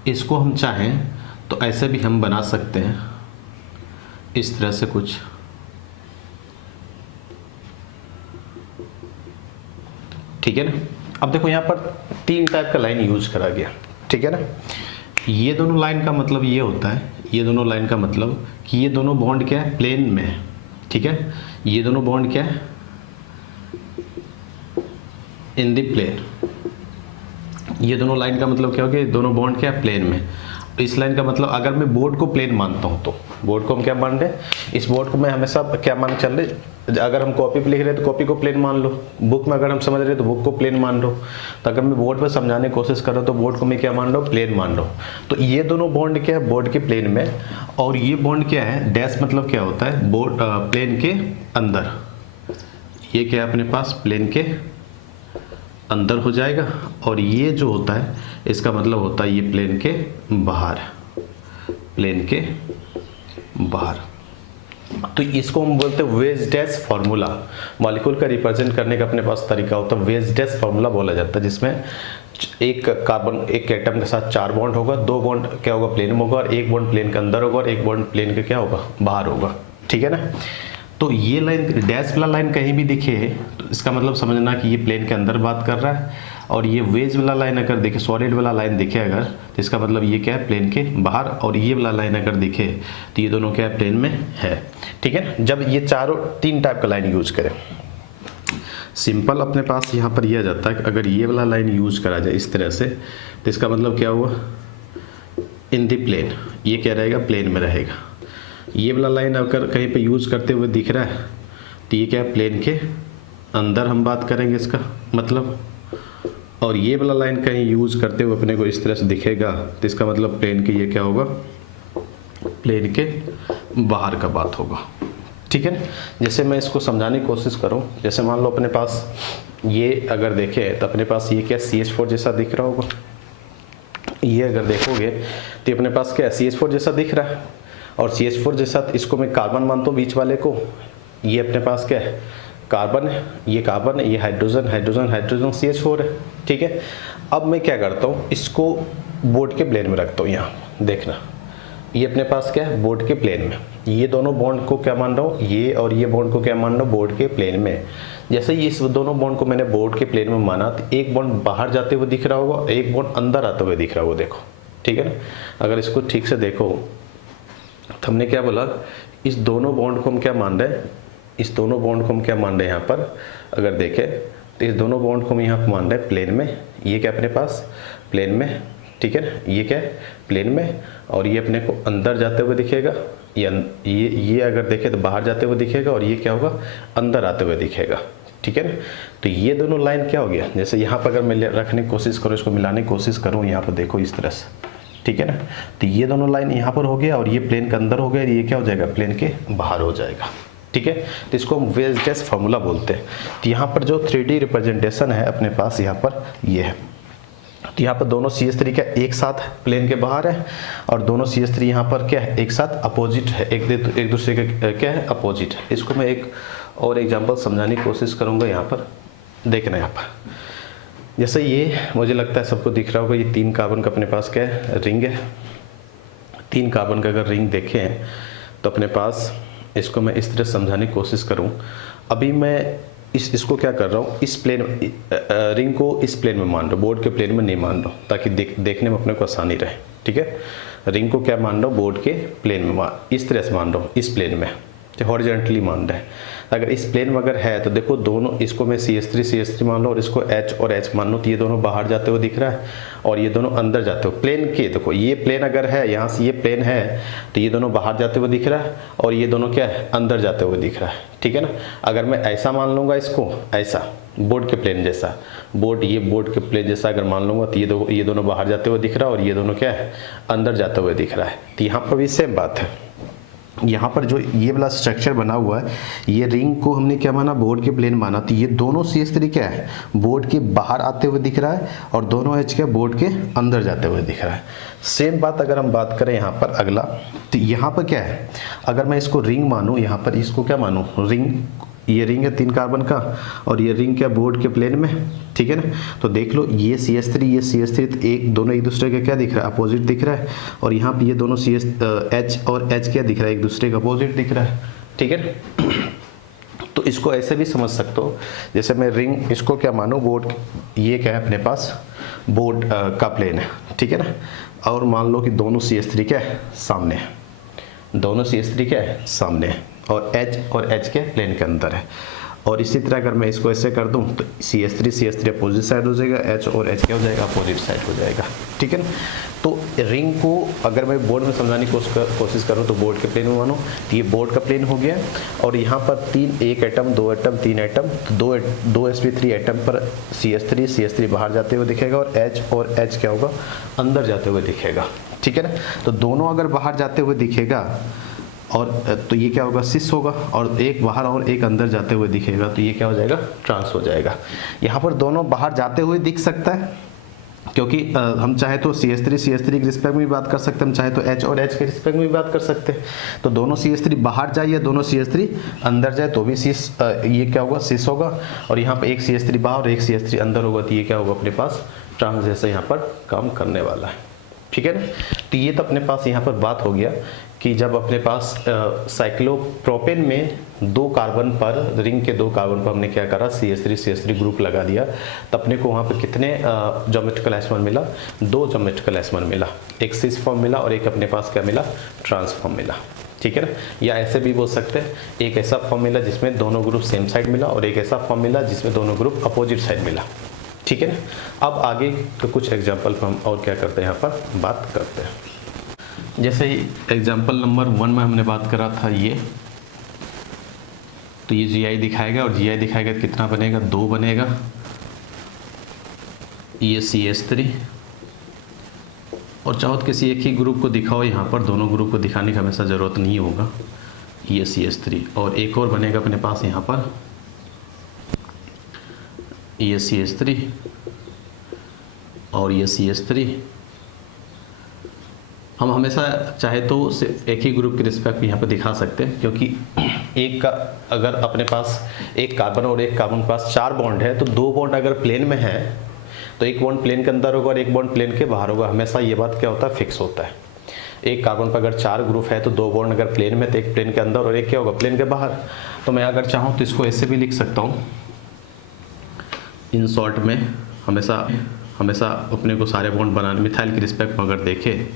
इसको हम चाहें तो ऐसे भी हम बना सकते हैं, इस तरह से कुछ, ठीक है ना। अब देखो यहाँ पर 3 टाइप का लाइन यूज करा गया, ठीक है ना। ये दोनों लाइन का मतलब ये होता है, ये दोनों लाइन का मतलब कि ये दोनों बॉन्ड क्या है, प्लेन में है, ठीक है। ये दोनों बॉन्ड क्या है, इन द प्लेन। ये दोनों लाइन का मतलब क्या हो गया, दोनों बॉन्ड क्या है, प्लेन में। इस लाइन का मतलब अगर मैं बोर्ड को प्लेन मानता हूं तो बोर्ड को हम क्या मान रहे हैं, इस बोर्ड को मैं हमेशा क्या मान चल रहे, अगर हम कॉपी पे लिख रहे हैं तो कॉपी को प्लेन मान लो, बुक में अगर हम समझ रहे हैं तो बुक को प्लेन मान लो। तो अगर मैं बोर्ड पे समझाने की कोशिश कर रहा हूँ तो बोर्ड को मैं क्या मान रहा हूँ, प्लेन मान रहा हूँ। तो ये दोनों बॉन्ड क्या है, बोर्ड के प्लेन में, और ये बॉन्ड क्या है, डैश मतलब क्या होता है, बोर्ड प्लेन के अंदर। ये क्या है अपने पास, प्लेन के अंदर हो जाएगा, और ये जो होता है इसका मतलब होता है ये प्लेन के बाहर, प्लेन के बाहर। तो इसको हम बोलते हैं वेज डैश फार्मूला। मॉलिक्यूल का रिप्रेजेंट करने का अपने पास तरीका होता है वेज डैश फार्मूला बोला जाता है, जिसमें एक कार्बन, एक एटम के साथ 4 बॉन्ड होगा, 2 बॉन्ड क्या होगा, प्लेन में होगा, और 1 बॉन्ड प्लेन के अंदर होगा, और 1 बॉन्ड प्लेन के क्या होगा, बाहर होगा, ठीक है ना। तो ये लाइन, डैश वाला लाइन कहीं भी दिखे तो इसका मतलब समझना कि ये प्लेन के अंदर बात कर रहा है, और ये वेज वाला लाइन अगर दिखे, सॉलिड वाला लाइन दिखे अगर, तो इसका मतलब ये क्या है, प्लेन के बाहर, और ये वाला लाइन अगर दिखे तो ये दोनों क्या है, प्लेन में है, ठीक है ना। जब ये चारों 3 टाइप का लाइन यूज करें, सिंपल अपने पास यहाँ पर यह आ जाता है कि अगर ये वाला लाइन यूज करा जाए इस तरह से, तो इसका मतलब क्या हुआ, इन द प्लेन, ये क्या रहेगा, प्लेन में रहेगा। ये वाला लाइन अगर कहीं पे यूज करते हुए दिख रहा है तो ये क्या है, प्लेन के अंदर हम बात करेंगे इसका मतलब, और ये वाला लाइन कहीं यूज करते हुए अपने को इस तरह से दिखेगा तो इसका मतलब प्लेन के, ये क्या होगा, प्लेन के बाहर का बात होगा, ठीक है। जैसे मैं इसको समझाने की कोशिश करूं, जैसे मान लो अपने पास ये अगर देखें तो अपने पास ये क्या, CH4 जैसा दिख रहा होगा, ये अगर देखोगे तो अपने पास क्या, CH4 जैसा दिख रहा है, और CH4 जैसा इसको मैं कार्बन मानता हूँ बीच वाले को, ये अपने पास क्या है, कार्बन है, ये कार्बन है, ये हाइड्रोजन, हाइड्रोजन, हाइड्रोजन, CH4 है, ठीक है। अब मैं क्या करता हूँ, इसको बोर्ड के प्लेन में रखता हूँ, यहाँ देखना, ये अपने पास क्या है, बोर्ड के प्लेन में। ये दोनों बॉन्ड को क्या मान रहा हूँ, ये और ये बॉन्ड को क्या मान रहा हूँ, बोर्ड के प्लेन में। जैसे ही इस दोनों बॉन्ड को मैंने बोर्ड के प्लेन में माना तो एक बॉन्ड बाहर जाते हुए दिख रहा होगा, एक बॉन्ड अंदर आते हुए दिख रहा होगा, देखो, ठीक है ना। अगर इसको ठीक से देखो तो हमने क्या बोला, इस दोनों बॉन्ड को हम क्या मान रहे हैं, इस दोनों बॉन्ड को हम क्या मान रहे हैं, यहाँ पर अगर देखें तो इस दोनों बॉन्ड को हम यहाँ पर मान रहे हैं प्लेन में, ये क्या अपने पास प्लेन में, ठीक है ना, ये क्या है, प्लेन में, और ये अपने को अंदर जाते हुए दिखेगा, ये अगर देखें तो बाहर जाते हुए दिखेगा, और ये क्या होगा, अंदर आते हुए दिखेगा, ठीक है ना। तो ये दोनों लाइन क्या हो गया, जैसे यहाँ पर अगर मैं रखने की कोशिश करूँ, इसको मिलाने की कोशिश करूँ, यहाँ पर देखो इस तरह से, ठीक है ना। तो ये दोनों लाइन यहाँ पर हो गया, और ये प्लेन के अंदर हो गया, ये क्या हो जाएगा, प्लेन के बाहर हो जाएगा, ठीक है। तो इसको हम वेज डैश फार्मूला बोलते हैं। तो यहाँ पर जो 3D रिप्रेजेंटेशन है अपने पास यहाँ पर ये है, तो यहाँ पर दोनों CH3 क्या एक साथ प्लेन के बाहर है, और दोनों CH3 यहाँ पर क्या है, एक साथ अपोजिट है, एक दूसरे के क्या है, अपोजिट है। इसको मैं एक और एग्जांपल समझाने की कोशिश करूँगा, यहाँ पर देखना, यहाँ पर जैसे ये मुझे लगता है सबको दिख रहा होगा, ये 3 कार्बन का अपने पास क्या है, रिंग है। 3 कार्बन का अगर रिंग देखें तो अपने पास, इसको मैं इस तरह समझाने की कोशिश करूँ, अभी मैं इसको क्या कर रहा हूँ, इस प्लेन रिंग को इस प्लेन में मान रहा हूँ, बोर्ड के प्लेन में नहीं मान रहा हूँ, ताकि देखने में अपने को आसानी रहे, ठीक है। रिंग को क्या मान रहा हूँ, बोर्ड के प्लेन में इस तरह से मान रहा हूँ, इस प्लेन में, तो हॉरिजॉन्टली मान रहे हैं। अगर इस प्लेन में अगर है तो देखो दोनों, इसको मैं CH3 मान लो, और इसको H और H मान लो, तो ये दोनों बाहर जाते हुए दिख रहा है, और ये दोनों अंदर जाते हुए, प्लेन के देखो, ये प्लेन अगर है, यहाँ से ये प्लेन है तो ये दोनों बाहर जाते हुए दिख रहा है, और ये दोनों क्या है, अंदर जाते हुए दिख रहा है, ठीक है ना। अगर मैं ऐसा मान लूँगा इसको, ऐसा बोर्ड के प्लेन जैसा, ये बोर्ड के प्लेन जैसा अगर मान लूँगा तो ये दोनों बाहर जाते हुए दिख रहा है, और ये दोनों क्या है, अंदर जाते हुए दिख रहा है। तो यहाँ पर भी सेम बात है, यहाँ पर जो ये वाला स्ट्रक्चर बना हुआ है, ये रिंग को हमने क्या माना, बोर्ड के प्लेन माना, तो ये दोनों CH3 क्या है, बोर्ड के बाहर आते हुए दिख रहा है, और दोनों H क्या बोर्ड के अंदर जाते हुए दिख रहा है। सेम बात अगर हम बात करें यहाँ पर अगला, तो यहाँ पर क्या है, अगर मैं इसको रिंग मानूँ, यहाँ पर इसको क्या मानूँ, रिंग, ये रिंग है 3 कार्बन का, और ये रिंग क्या बोर्ड के प्लेन में, ठीक है ना। तो देख लो ये CH3, ये CH3, तो दोनों एक दूसरे का क्या दिख रहा है, अपोजिट दिख रहा है, और यहाँ पे ये दोनों H और H क्या दिख रहा है, एक दूसरे का अपोजिट दिख रहा है, ठीक है। तो इसको ऐसे भी समझ सकते हो, जैसे मैं रिंग इसको क्या मानूं, बोर्ड, ये क्या है अपने पास बोर्ड का प्लेन है, ठीक है ना, और मान लो कि दोनों CH3 क्या है सामने है, दोनों CH3 क्या है सामने है, और H के प्लेन के अंदर है। और इसी तरह अगर मैं इसको ऐसे कर दूं तो CH3 अपोजिट साइड हो जाएगा, H और H क्या हो जाएगा अपोजिट साइड हो जाएगा, ठीक है ना। तो रिंग को अगर मैं बोर्ड में समझाने की कोशिश करूं तो बोर्ड के प्लेन में मानो, तो ये बोर्ड का प्लेन हो गया, और यहाँ पर एक एटम, 2 एटम, 3 एटम, तो दो sp3 एटम पर CH3 बाहर जाते हुए दिखेगा, और H क्या होगा अंदर जाते हुए दिखेगा, ठीक है ना। तो दोनों अगर बाहर जाते हुए दिखेगा और तो ये क्या होगा सिस होगा, और एक बाहर और एक अंदर जाते हुए दिखेगा तो ये क्या हो जाएगा ट्रांस हो जाएगा। यहाँ पर दोनों बाहर जाते हुए दिख सकता है, क्योंकि हम चाहे तो CH3 के रिस्पेक्ट में भी बात कर सकते हैं, हम चाहे तो H और H के रिस्पेक्ट में भी बात कर सकते हैं। तो दोनों CH3 बाहर जाए या दोनों CH3 अंदर जाए तो भी सिस, ये क्या होगा सिस होगा, और यहाँ पे एक CH3 बाहर और एक CH3 अंदर होगा तो ये क्या होगा अपने पास ट्रांस जैसे यहाँ पर काम करने वाला है, ठीक है ना। तो ये तो अपने पास यहाँ पर बात हो गया कि जब अपने पास साइक्लोप्रोपेन में 2 कार्बन पर, रिंग के 2 कार्बन पर हमने क्या करा CH3 ग्रुप लगा दिया, तो अपने को वहाँ पर कितने ज्योमेट्रिकल आइसोमर मिला, 2 ज्योमेट्रिकल आइसोमर मिला, एक सिस फॉर्म मिला और एक अपने पास क्या मिला ट्रांसफॉर्म मिला, ठीक है ना। या ऐसे भी बोल सकते हैं, एक ऐसा फॉर्म मिला जिसमें दोनों ग्रुप सेम साइड मिला, और एक ऐसा फॉर्म मिला जिसमें दोनों ग्रुप अपोजिट साइड मिला, ठीक है ना। अब आगे तो कुछ एग्जाम्पल पर हम और क्या करते हैं यहाँ पर बात करते हैं। जैसे एग्जाम्पल नंबर 1 में हमने बात करा था ये, तो ये GI दिखाएगा, और GI दिखाएगा कितना बनेगा 2 बनेगा, ये CH3, और चाहो तो किसी एक ही ग्रुप को दिखाओ, यहाँ पर दोनों ग्रुप को दिखाने की हमेशा ज़रूरत नहीं होगा, ये CH3, और एक और बनेगा अपने पास यहाँ पर ये CH3 और ये CH3। हम हमेशा चाहे तो सिर्फ एक ही ग्रुप के रिस्पेक्ट में यहाँ पे दिखा सकते हैं, क्योंकि एक का अगर अपने पास एक कार्बन और एक कार्बन के पास 4 बॉन्ड है, तो 2 बॉन्ड अगर प्लेन में है तो एक बॉन्ड प्लेन के अंदर होगा और एक बॉन्ड प्लेन के बाहर होगा, हमेशा ये बात क्या होता है फिक्स होता है। एक कार्बन पर अगर 4 ग्रुप है तो 2 बॉन्ड अगर प्लेन में तो एक प्लेन के अंदर और एक क्या होगा प्लेन के बाहर। तो मैं अगर चाहूँ तो इसको ऐसे भी लिख सकता हूँ, इन शॉर्ट में हमेशा अपने को सारे बॉन्ड बनाने, मिथाइल के रिस्पेक्ट में अगर देखें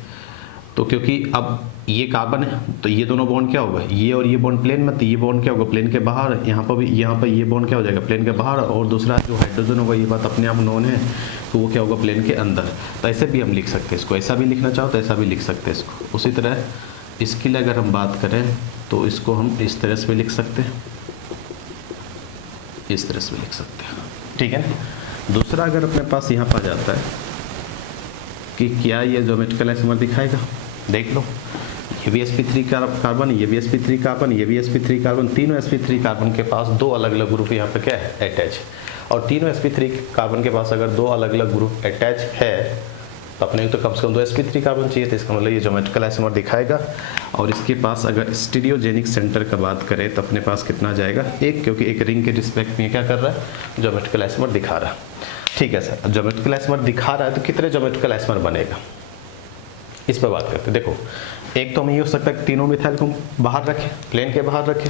तो, क्योंकि अब ये कार्बन है तो ये दोनों बॉन्ड क्या होगा, ये और ये बॉन्ड प्लेन में, तो ये बॉन्ड क्या होगा प्लेन के बाहर, यहाँ पर ये बॉन्ड क्या हो जाएगा प्लेन के बाहर, और दूसरा जो हाइड्रोजन होगा ये बात अपने आप नोन है तो वो क्या होगा प्लेन के अंदर। तो ऐसे भी हम लिख सकते हैं इसको, ऐसा भी लिखना चाहो तो ऐसा भी लिख सकते हैं इसको। उसी तरह इसके लिए अगर हम बात करें तो इसको हम इस तरह से भी लिख सकते हैं, इस तरह से भी लिख सकते हैं, ठीक है। दूसरा अगर अपने पास यहाँ पर जाता है कि क्या ये ज्योमेट्रिकल आइसोमर दिखाएगा, देख लो, ये भी sp3 कार्बन, ये भी sp3 कार्बन, ये भी sp3 कार्बन, तीनों sp3 कार्बन के पास 2 अलग अलग ग्रुप यहाँ पे क्या है अटैच, और तीनों sp3 कार्बन के पास अगर 2 अलग अलग ग्रुप अटैच है तो अपने को तो कम से कम 2 sp3 कार्बन चाहिए, तो इसका मतलब ये ज्योमेट्रिकल आइसोमर दिखाएगा। और इसके पास अगर स्टीरियोजेनिक सेंटर का बात करें तो अपने पास कितना जाएगा 1, क्योंकि एक रिंग के रिस्पेक्ट में क्या कर रहा है ज्योमेट्रिकल आइसोमर दिखा रहा है, ठीक है सर। ज्योमेट्रिकल आइसोमर दिखा रहा है तो कितने ज्योमेट्रिकल आइसोमर बनेगा इस पर बात करते हैं। देखो, एक तो हम ये हो सकता है कि तीनों मिथाइल को बाहर रखें, प्लेन के बाहर रखें,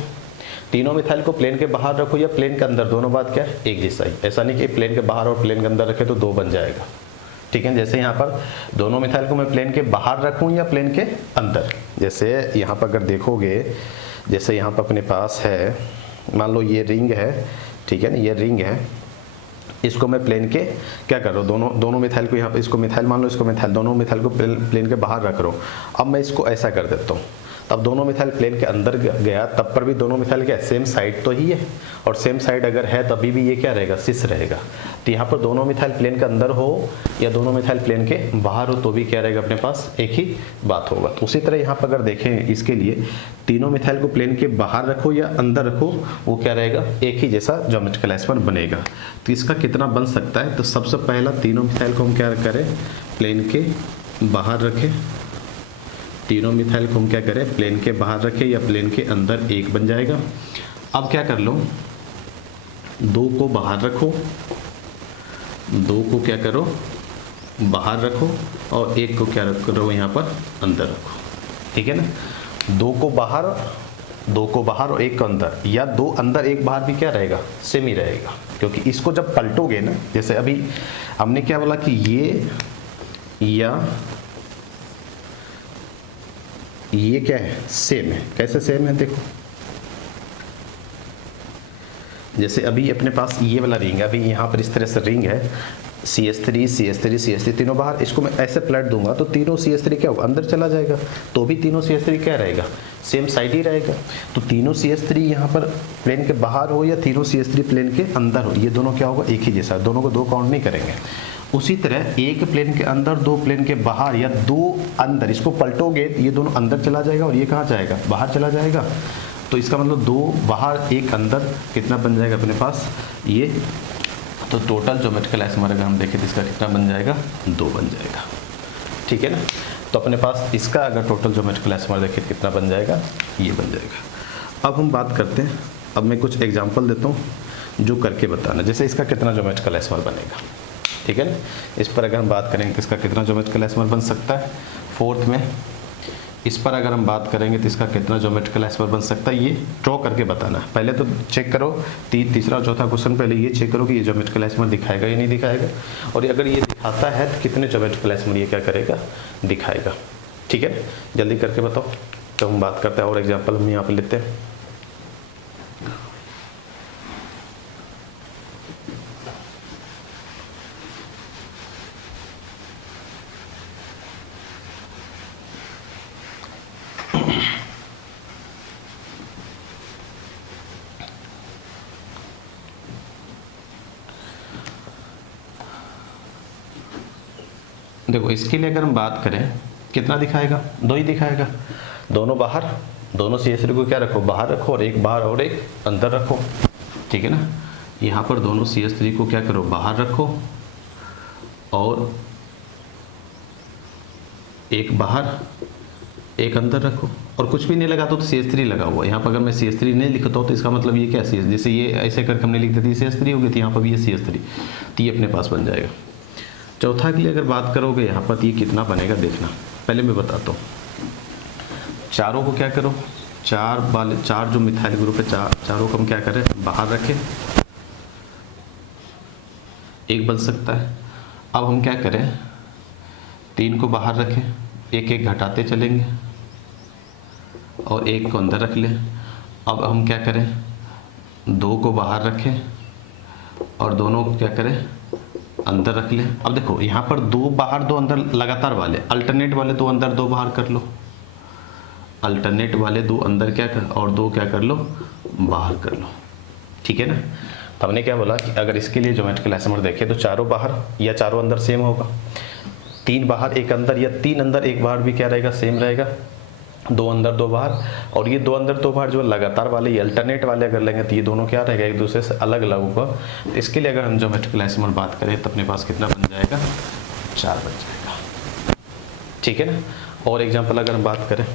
तीनों मिथाइल को प्लेन के बाहर रखो या प्लेन के अंदर, दोनों बात क्या है एक जैसा ही, ऐसा नहीं कि प्लेन के बाहर और प्लेन के अंदर रखे तो 2 बन जाएगा, ठीक है। जैसे यहाँ पर दोनों मिथाइल को मैं प्लेन के बाहर रखूँ या प्लेन के अंदर, जैसे यहाँ पर अगर देखोगे, जैसे यहाँ पर अपने पास है, मान लो ये रिंग है, ठीक है ना, ये रिंग है, इसको मैं प्लेन के क्या कर रहा हूँ, दोनों मिथाइल को यहाँ पे, इसको मिथाइल मान लो, इसको मिथाइल, दोनों मिथाइल को प्लेन के बाहर रख रहा हूँ। अब मैं इसको ऐसा कर देता हूँ, तब दोनों मिथाइल प्लेन के अंदर गया, तब पर भी दोनों मिथाइल क्या सेम साइड तो ही है, और सेम साइड अगर है तभी भी ये क्या रहेगा सिस रहेगा। तो यहाँ पर दोनों मिथाइल प्लेन के अंदर हो या दोनों मिथाइल प्लेन के बाहर हो तो भी क्या रहेगा अपने पास एक ही बात होगा। तो उसी तरह यहाँ पर अगर देखें इसके लिए, तीनों मिथाइल को प्लेन के बाहर रखो या अंदर रखो, वो क्या रहेगा एक ही जैसा ज्योमेट्रिकल आइसोमर बनेगा। तो इसका कितना बन सकता है, तो सबसे पहला तीनों मिथाइल को हम क्या करें प्लेन के बाहर रखें, तीनों मिथाइल को हम क्या करें प्लेन के बाहर रखें या प्लेन के अंदर 1 बन जाएगा। अब क्या कर लो, 2 को बाहर रखो, 2 को क्या करो बाहर रखो, और 1 को क्या करो यहाँ पर अंदर रखो, ठीक है ना। 2 को बाहर, 2 को बाहर और 1 को अंदर, या 2 अंदर 1 बाहर भी क्या रहेगा, सेम ही रहेगा, क्योंकि इसको जब पलटोगे ना, जैसे अभी हमने क्या बोला कि ये क्या है, सेम है। कैसे सेम है, देखो जैसे अभी अपने पास ये वाला रिंग है, अभी यहाँ पर इस तरह से रिंग है, CH3 CH3 CH3 तीनों बाहर, इसको मैं ऐसे पलट दूंगा तो तीनों CH3 क्या होगा, अंदर चला जाएगा, तो भी तीनों CH3 क्या रहेगा, सेम साइड ही रहेगा। तो तीनों CH3 यहाँ पर प्लेन के बाहर हो या तीनों CH3 प्लेन के अंदर हो, ये दोनों क्या होगा, एक ही जैसा, दोनों को 2 काउंट नहीं करेंगे। उसी तरह एक प्लेन के अंदर 2 प्लेन के बाहर या 2 अंदर, इसको पलटोगे ये दोनों अंदर चला जाएगा और ये कहाँ जाएगा, बाहर चला जाएगा। तो इसका मतलब 2 बाहर 1 अंदर कितना बन जाएगा अपने पास ये, तो टोटल ज्योमेट्रिकल आइसोमर अगर हम देखें तो इसका कितना बन जाएगा, 2 बन जाएगा। ठीक है ना। तो अपने पास इसका अगर टोटल ज्योमेट्रिकल आइसोमर देखें कितना बन जाएगा, ये बन जाएगा। अब हम बात करते हैं, अब मैं कुछ एग्जांपल देता हूँ जो करके बताना, जैसे इसका कितना ज्योमेट्रिकल आइसोमर बनेगा। ठीक है ना। इस पर अगर हम बात करेंगे तो इसका कितना ज्योमेट्रिकल आइसोमर बन सकता है, 4th में। इस पर अगर हम बात करेंगे तो इसका कितना ज्योमेट्रिकल आइसोमर बन सकता है, ये ड्रॉ करके बताना है। पहले तो चेक करो, तीसरा और चौथा क्वेश्चन पहले ये चेक करो कि ये ज्योमेट्रिकल आइसोमर दिखाएगा या नहीं दिखाएगा, और अगर ये दिखाता है तो कितने ज्योमेट्रिकल आइसोमर ये क्या करेगा, दिखाएगा। ठीक है, जल्दी करके बताओ। तो हम बात करते हैं और एग्जाम्पल हम यहाँ पर लेते हैं। देखो इसके लिए अगर हम बात करें कितना दिखाएगा, 2 ही दिखाएगा, दोनों बाहर, दोनों CH3 को क्या रखो, बाहर रखो, और एक बाहर और एक अंदर रखो। ठीक है ना। यहाँ पर दोनों CH3 को क्या करो, बाहर रखो और एक बाहर एक अंदर रखो, और कुछ भी नहीं लगा तो CH3 लगा हुआ। यहाँ पर अगर मैं CH3 नहीं लिखता हूँ तो इसका मतलब ये क्या, जैसे ये ऐसे करके हमने लिख देती CH3 होगी, तो यहाँ पर भी ये CH3, तो ये अपने पास बन जाएगा। चौथा के लिए अगर बात करोगे यहाँ पर ये कितना बनेगा देखना, पहले मैं बताता हूँ। चारों को क्या करो, 4 जो मिथाइल ग्रुप है, चारों को हम क्या करें, बाहर रखें, एक बन सकता है। अब हम क्या करें, 3 को बाहर रखें, एक एक घटाते चलेंगे और एक को अंदर रख लें। अब हम क्या करें, 2 को बाहर रखें और दोनों को क्या करें, अंदर रख लें। अब देखो यहाँ पर 2 बाहर 2 अंदर लगातार वाले, अल्टरनेट वाले 2 अंदर 2 बाहर कर लो, अल्टरनेट वाले 2 अंदर क्या कर, और 2 क्या कर लो, बाहर कर लो। ठीक है ना। तो हमने क्या बोला कि अगर इसके लिए ज्योमेट्रिकल आइसोमर देखें तो चारों बाहर या चारों अंदर सेम होगा, 3 बाहर 1 अंदर या 3 अंदर 1 बाहर भी क्या रहेगा, सेम रहेगा, 2 अंदर 2 बाहर। और ये 2 अंदर 2 बाहर जो लगातार वाले, ये अल्टरनेट वाले अगर लेंगे तो ये दोनों क्या रहेगा, एक दूसरे से अलग अलग होगा। तो इसके लिए अगर हम ज्योमेट्रिकल आइसोमर बात करें तो अपने पास कितना बन जाएगा, 4 बन जाएगा। ठीक है ना। और एग्जाम्पल अगर हम बात करें,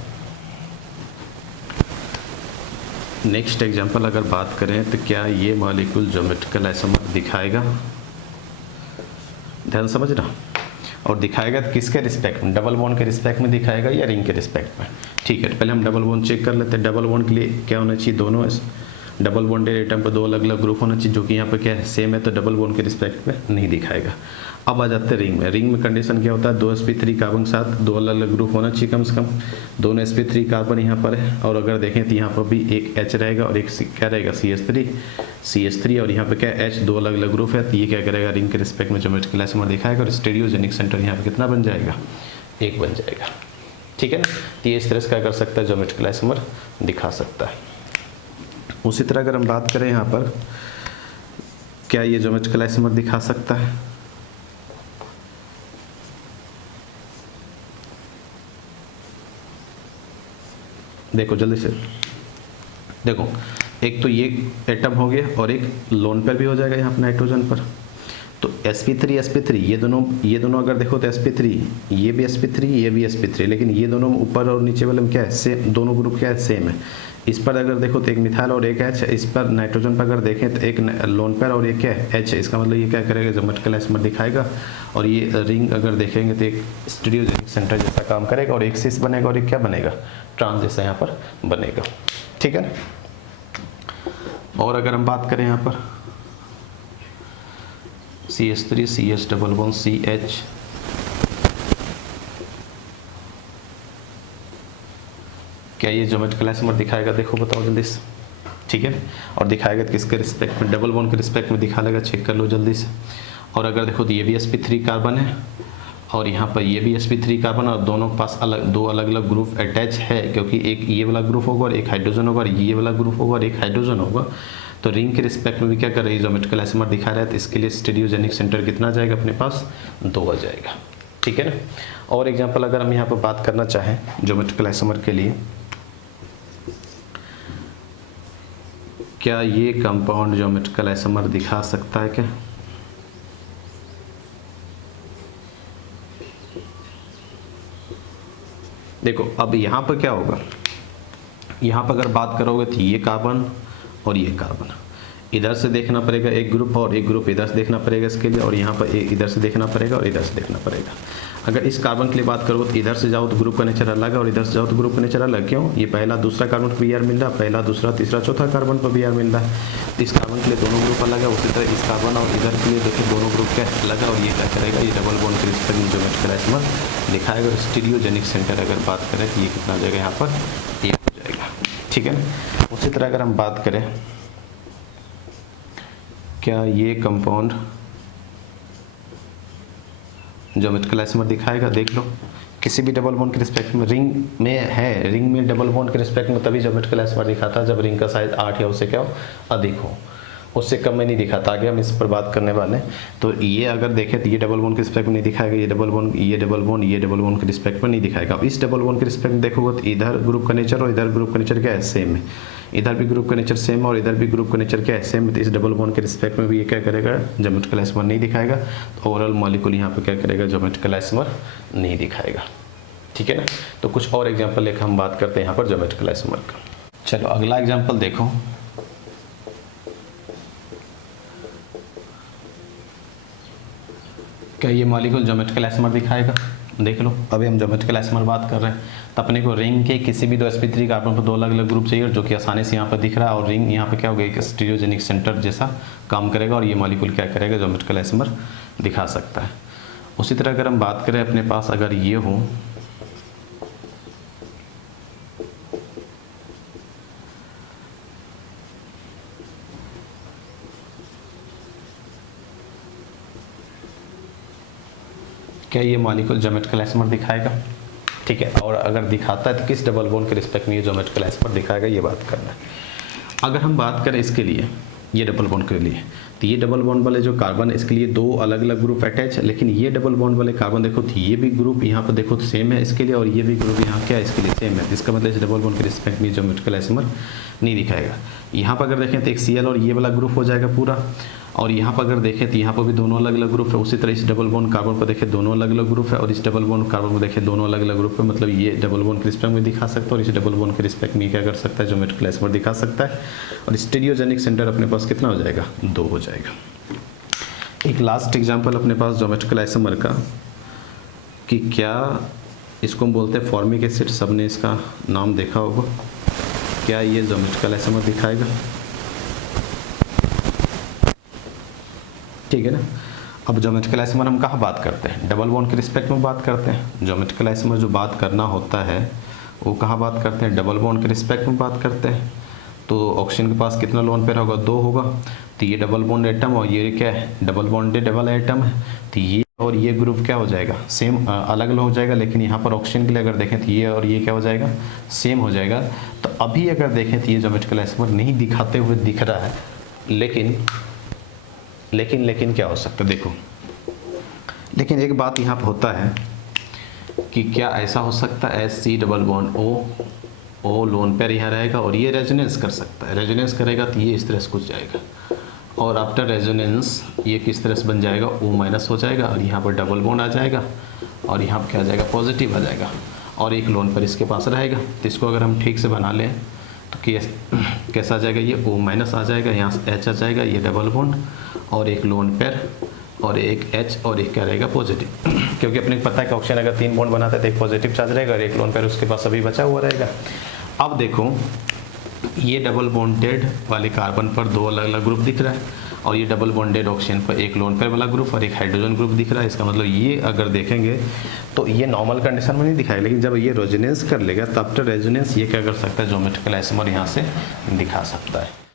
नेक्स्ट एग्जाम्पल अगर बात करें तो क्या ये मॉलिक्यूल ज्योमेट्रिकल आइसोमर दिखाएगा, ध्यान समझना। और दिखाएगा तो किसके रिस्पेक्ट में, डबल बॉन्ड के रिस्पेक्ट में दिखाएगा या रिंग के रिस्पेक्ट में। ठीक है, तो पहले हम डबल बॉन्ड चेक कर लेते हैं। डबल बॉन्ड के लिए क्या होना चाहिए, दोनों डबल बॉन्डेड एटम पर 2 अलग अलग ग्रुप होना चाहिए, जो कि यहाँ पर क्या है, सेम है, तो डबल बॉन्ड के रिस्पेक्ट में नहीं दिखाएगा। अब आ जाते हैं रिंग में। रिंग में कंडीशन क्या होता है, 2 sp3 कार्बन के साथ 2 अलग अलग ग्रुप होना चाहिए कम से कम, दोनों sp3 कार्बन यहाँ पर है, और अगर देखें तो यहाँ पर भी एक H रहेगा और एक क्या रहेगा, CH3, और यहाँ पे क्या H 2 अलग अलग ग्रुप है, तो ये क्या करेगा, रिंग के रिस्पेक्ट में ज्योमेट्रिकल आइसोमर दिखाएगा, और स्टेरियोजेनिक सेंटर यहाँ पे कितना बन जाएगा, 1 बन जाएगा। ठीक है ना। तो ये इस तरह से क्या कर सकता है, ज्योमेट्रिकल आइसोमर दिखा सकता है। उसी तरह अगर हम बात करें यहाँ पर, क्या ये ज्योमेट्रिकल आइसोमर दिखा सकता है, देखो जल्दी से देखो, एक तो ये एटम हो गया और एक लोन पेयर भी हो जाएगा यहाँ पर नाइट्रोजन पर। तो sp3 ये दोनों अगर देखो तो sp3, ये भी sp3, ये भी sp3, लेकिन ये दोनों ऊपर और नीचे वाले में क्या है, सेम, दोनों ग्रुप क्या है, सेम है। इस पर अगर देखो तो एक मिथाइल और एक H है, इस पर नाइट्रोजन पर अगर देखें तो एक लोन पेयर और एक क्या है, H है। इसका मतलब ये क्या करेगा, ज्योमेट्रिकल आइसोमर दिखाएगा। और ये रिंग अगर देखेंगे तो एक स्टीरियोजेनिक सेंटर जैसा काम करेगा, और एक सिस बनेगा और एक क्या बनेगा, ट्रांस जैसा यहाँ पर बनेगा। ठीक है ना। और अगर हम बात करें यहाँ पर CH3 CH double bond CH, क्या ये ज्योमेट्रिकल आइसोमर दिखाएगा? देखो बताओ जल्दी से, ठीक है। और दिखाएगा किसके रिस्पेक्ट में? डबल बॉन्ड के रिस्पेक्ट में दिखा लेगा, चेक कर लो जल्दी से। और अगर देखो तो ये भी sp3 कार्बन है और यहाँ पर ये भी sp3 कार्बन, और दोनों के पास दो अलग अलग ग्रुप अटैच है, क्योंकि एक ये वाला ग्रुप होगा और एक हाइड्रोजन होगा, और ये वाला ग्रुप होगा और एक हाइड्रोजन होगा। तो रिंग के रिस्पेक्ट में भी क्या कर रही है? ज्योमेट्रिकल आइसोमर दिखा रहा है, तो इसके लिए स्टीरियोजेनिक सेंटर कितना जाएगा अपने पास? 2 आ जाएगा, ठीक है ना। और एग्जाम्पल अगर हम यहाँ पर बात करना चाहें ज्योमेट्रिकल आइसोमर के लिए, क्या ये कंपाउंड ज्योमेट्रिकल आइसोमर दिखा सकता है क्या? देखो अब यहाँ पर क्या होगा, यहाँ पर अगर बात करोगे तो ये कार्बन और ये कार्बन, इधर से देखना पड़ेगा एक ग्रुप और एक ग्रुप इधर से देखना पड़ेगा इसके लिए, और यहाँ पर इधर से देखना पड़ेगा और इधर से देखना पड़ेगा। अगर इस कार्बन के लिए बात करोगे तो इधर से जाओ तो ग्रुप का नेचर अलग है और इधर से जाओ तो ग्रुप का नेचर अलग। क्यों? ये पहला दूसरा कार्बन पर BR मिल रहा है, पहला दूसरा तीसरा चौथा कार्बन पर BR मिल रहा है। तो इस कार्बन के लिए दोनों ग्रुप अलग है, उसी तरह इस कार्बन और इधर के लिए देखिए दोनों ग्रुप क्या अलग है। और ये क्या करेगा? ये डबल बॉन्ड के रिस्पेक्ट में ज्योमेट्रिकल आइसोमर दिखाएगा। और स्टीरियोजेनिक सेंटर अगर बात करें तो ये कितना हो जाएगा? यहाँ पर ये हो जाएगा, ठीक है ना। उसी तरह अगर हम बात करें, क्या ये कंपाउंड ज्योमेट्रिकल आइसोमर दिखाएगा? देख लो किसी भी डबल बॉन्ड के रिस्पेक्ट में, रिंग में है, रिंग में डबल बॉन्ड के रिस्पेक्ट में तभी ज्योमेट्रिकल आइसोमर दिखाता है जब रिंग का साइज 8 या उससे क्या हो? अधिक हो, उससे कम में नहीं दिखाता। आगे हम इस पर बात करने वाले हैं। तो ये अगर देखें तो ये डबल बॉन्ड के रिस्पेक्ट में नहीं दिखाएगा, ये डबल बॉन्ड ये डबल बॉन्ड ये डबल बॉन्ड के रिस्पेक्ट में नहीं दिखाएगा। अब इस डबल बॉन्ड के रिस्पेक्ट में देखोगे तो इधर ग्रुप का नेचर और इधर ग्रुप का नेचर क्या है? सेम है। इधर भी ग्रुप का नेचर सेम है और इधर भी ग्रुप का नेचर क्या है? सेम है। तो इस डबल बॉन्ड के रिस्पेक्ट में भी ये क्या करेगा? ज्योमेट्रिकल आइसोमर नहीं दिखाएगा। तो ओवरऑल मॉलिक्यूल यहाँ पे क्या करेगा? ज्योमेट्रिकल आइसोमर नहीं दिखाएगा, ठीक है ना। तो कुछ और एग्जाम्पल लेकर हम बात करते हैं यहाँ पर ज्योमेट्रिकल आइसोमर का। चलो अगला एग्जाम्पल देखो, क्या ये मॉलिक्यूल ज्योमेट्रिकल आइसोमर दिखाएगा? देख लो अभी हम ज्योमेट्रिकल आइसोमर बात कर रहे हैं, तो अपने को रिंग के किसी भी 2 sp3 कार्बन पर 2 अलग अलग ग्रुप चाहिए, जो कि आसानी से यहाँ पर दिख रहा है। और रिंग यहाँ पे क्या होगा? एक स्टीरियोजेनिक सेंटर जैसा काम करेगा और ये मॉलिक्यूल क्या करेगा? ज्योमेट्रिकल आइसोमर दिखा सकता है। उसी तरह अगर हम बात करें अपने पास अगर ये हो, क्या ये मॉलिक्यूल ज्योमेट्रिकल आइसोमर दिखाएगा? ठीक है। और अगर दिखाता है तो किस डबल बॉन्ड के रिस्पेक्ट में ये ज्योमेट्रिकल आइसोमर दिखाएगा, ये बात करना है। अगर हम बात करें इसके लिए, ये डबल बॉन्ड के लिए, तो ये डबल बॉन्ड वाले जो कार्बन इसके लिए 2 अलग अलग ग्रुप अटैच है, लेकिन ये डबल बॉन्ड वाले कार्बन देखो तो ये भी ग्रुप यहाँ पर देखो तो सेम है इसके लिए, और ये भी ग्रुप यहाँ क्या है? इसके लिए सेम है। इसका मतलब इस डबल बॉन्ड के रिस्पेक्ट में ज्योमेट्रिकल आइसोमर नहीं दिखाएगा। यहाँ पर अगर देखें तो एक Cl और ये वाला ग्रुप हो जाएगा पूरा, और यहाँ पर अगर देखें तो यहाँ पर भी दोनों अलग अलग ग्रुप है। उसी तरह इस डबल बॉन्ड कार्बन पर देखें दोनों अलग अलग ग्रुप है, और इस डबल बॉन्ड कार्बन पर देखें दोनों अलग अलग ग्रुप है। मतलब ये डबल बॉन्ड के रिस्पेक्ट में दिखा सकता है और इस डबल बॉन्ड के रिस्पेक्ट में क्या कर सकता है? ज्योमेट्रिकल आइसोमर दिखा सकता है। और स्टीरियोजेनिक सेंटर अपने पास कितना हो जाएगा? 2 हो जाएगा। एक लास्ट एग्जाम्पल अपने पास ज्योमेट्रिकल आइसोमर का, कि क्या इसको हम बोलते हैं फॉर्मिक एसिड, सबने इसका नाम देखा होगा। क्या ये ज्योमेट्रिकल आइसोमर दिखाएगा? ठीक है ना। अब ज्योमेट्रिकल आइसोमर हम कहाँ बात करते हैं? डबल बॉन्ड के रिस्पेक्ट में बात करते हैं। ज्योमेट्रिकल आइसोमर जो बात करना होता है वो कहाँ बात करते हैं? डबल बॉन्ड के रिस्पेक्ट में बात करते हैं। तो ऑक्सीजन के पास कितना लोन पेयर होगा? 2 होगा। तो ये डबल बॉन्ड एटम और ये क्या है? डबल बॉन्ड डबल एटम है। तो ये और ये ग्रुप क्या हो जाएगा? सेम, अलग अलग हो जाएगा। लेकिन यहाँ पर ऑक्सीजन के लिए अगर देखें तो ये और ये क्या हो जाएगा? सेम हो जाएगा। तो अभी अगर देखें तो ये ज्योमेट्रिकल आइसोमर नहीं दिखाते हुए दिख रहा है, लेकिन क्या हो सकता है? देखो, लेकिन एक बात यहाँ पर होता है कि क्या ऐसा हो सकता है H double bond O lone pair यहाँ रहेगा और ये रेजोनेंस कर सकता है। रेजोनेंस करेगा तो ये इस तरह से कुछ जाएगा, और आफ्टर रेजोनेंस ये किस तरह से बन जाएगा? O- हो जाएगा, और यहाँ पर डबल बॉन्ड आ जाएगा, और यहाँ पर क्या आ जाएगा? पॉजिटिव आ जाएगा, और एक लोन पेयर इसके पास रहेगा। तो इसको अगर हम ठीक से बना लें तो कैसा आ जाएगा? ये O- आ जाएगा, यहाँ से H आ जाएगा, ये डबल बॉन्ड और एक लोन पेयर और एक H और एक क्या रहेगा? पॉजिटिव। क्योंकि अपने को पता है कि ऑक्सीजन अगर 3 बॉन्ड बनाता है तो एक पॉजिटिव चार्ज रहेगा और एक लोन पेयर उसके पास अभी बचा हुआ रहेगा। अब देखो ये डबल बॉन्डेड वाले कार्बन पर 2 अलग अलग ग्रुप दिख रहा है और ये डबल बॉन्डेड ऑक्सीजन पर एक लोन पेयर वाला ग्रुप और एक हाइड्रोजन ग्रुप दिख रहा है। इसका मतलब ये अगर देखेंगे तो ये नॉर्मल कंडीशन में नहीं दिखाएगा, लेकिन जब ये रेजोनेंस कर लेगा तब तो रेजोनेंस ये क्या कर सकता है, ज्योमेट्रिकल आइसोमर यहाँ से दिखा सकता है।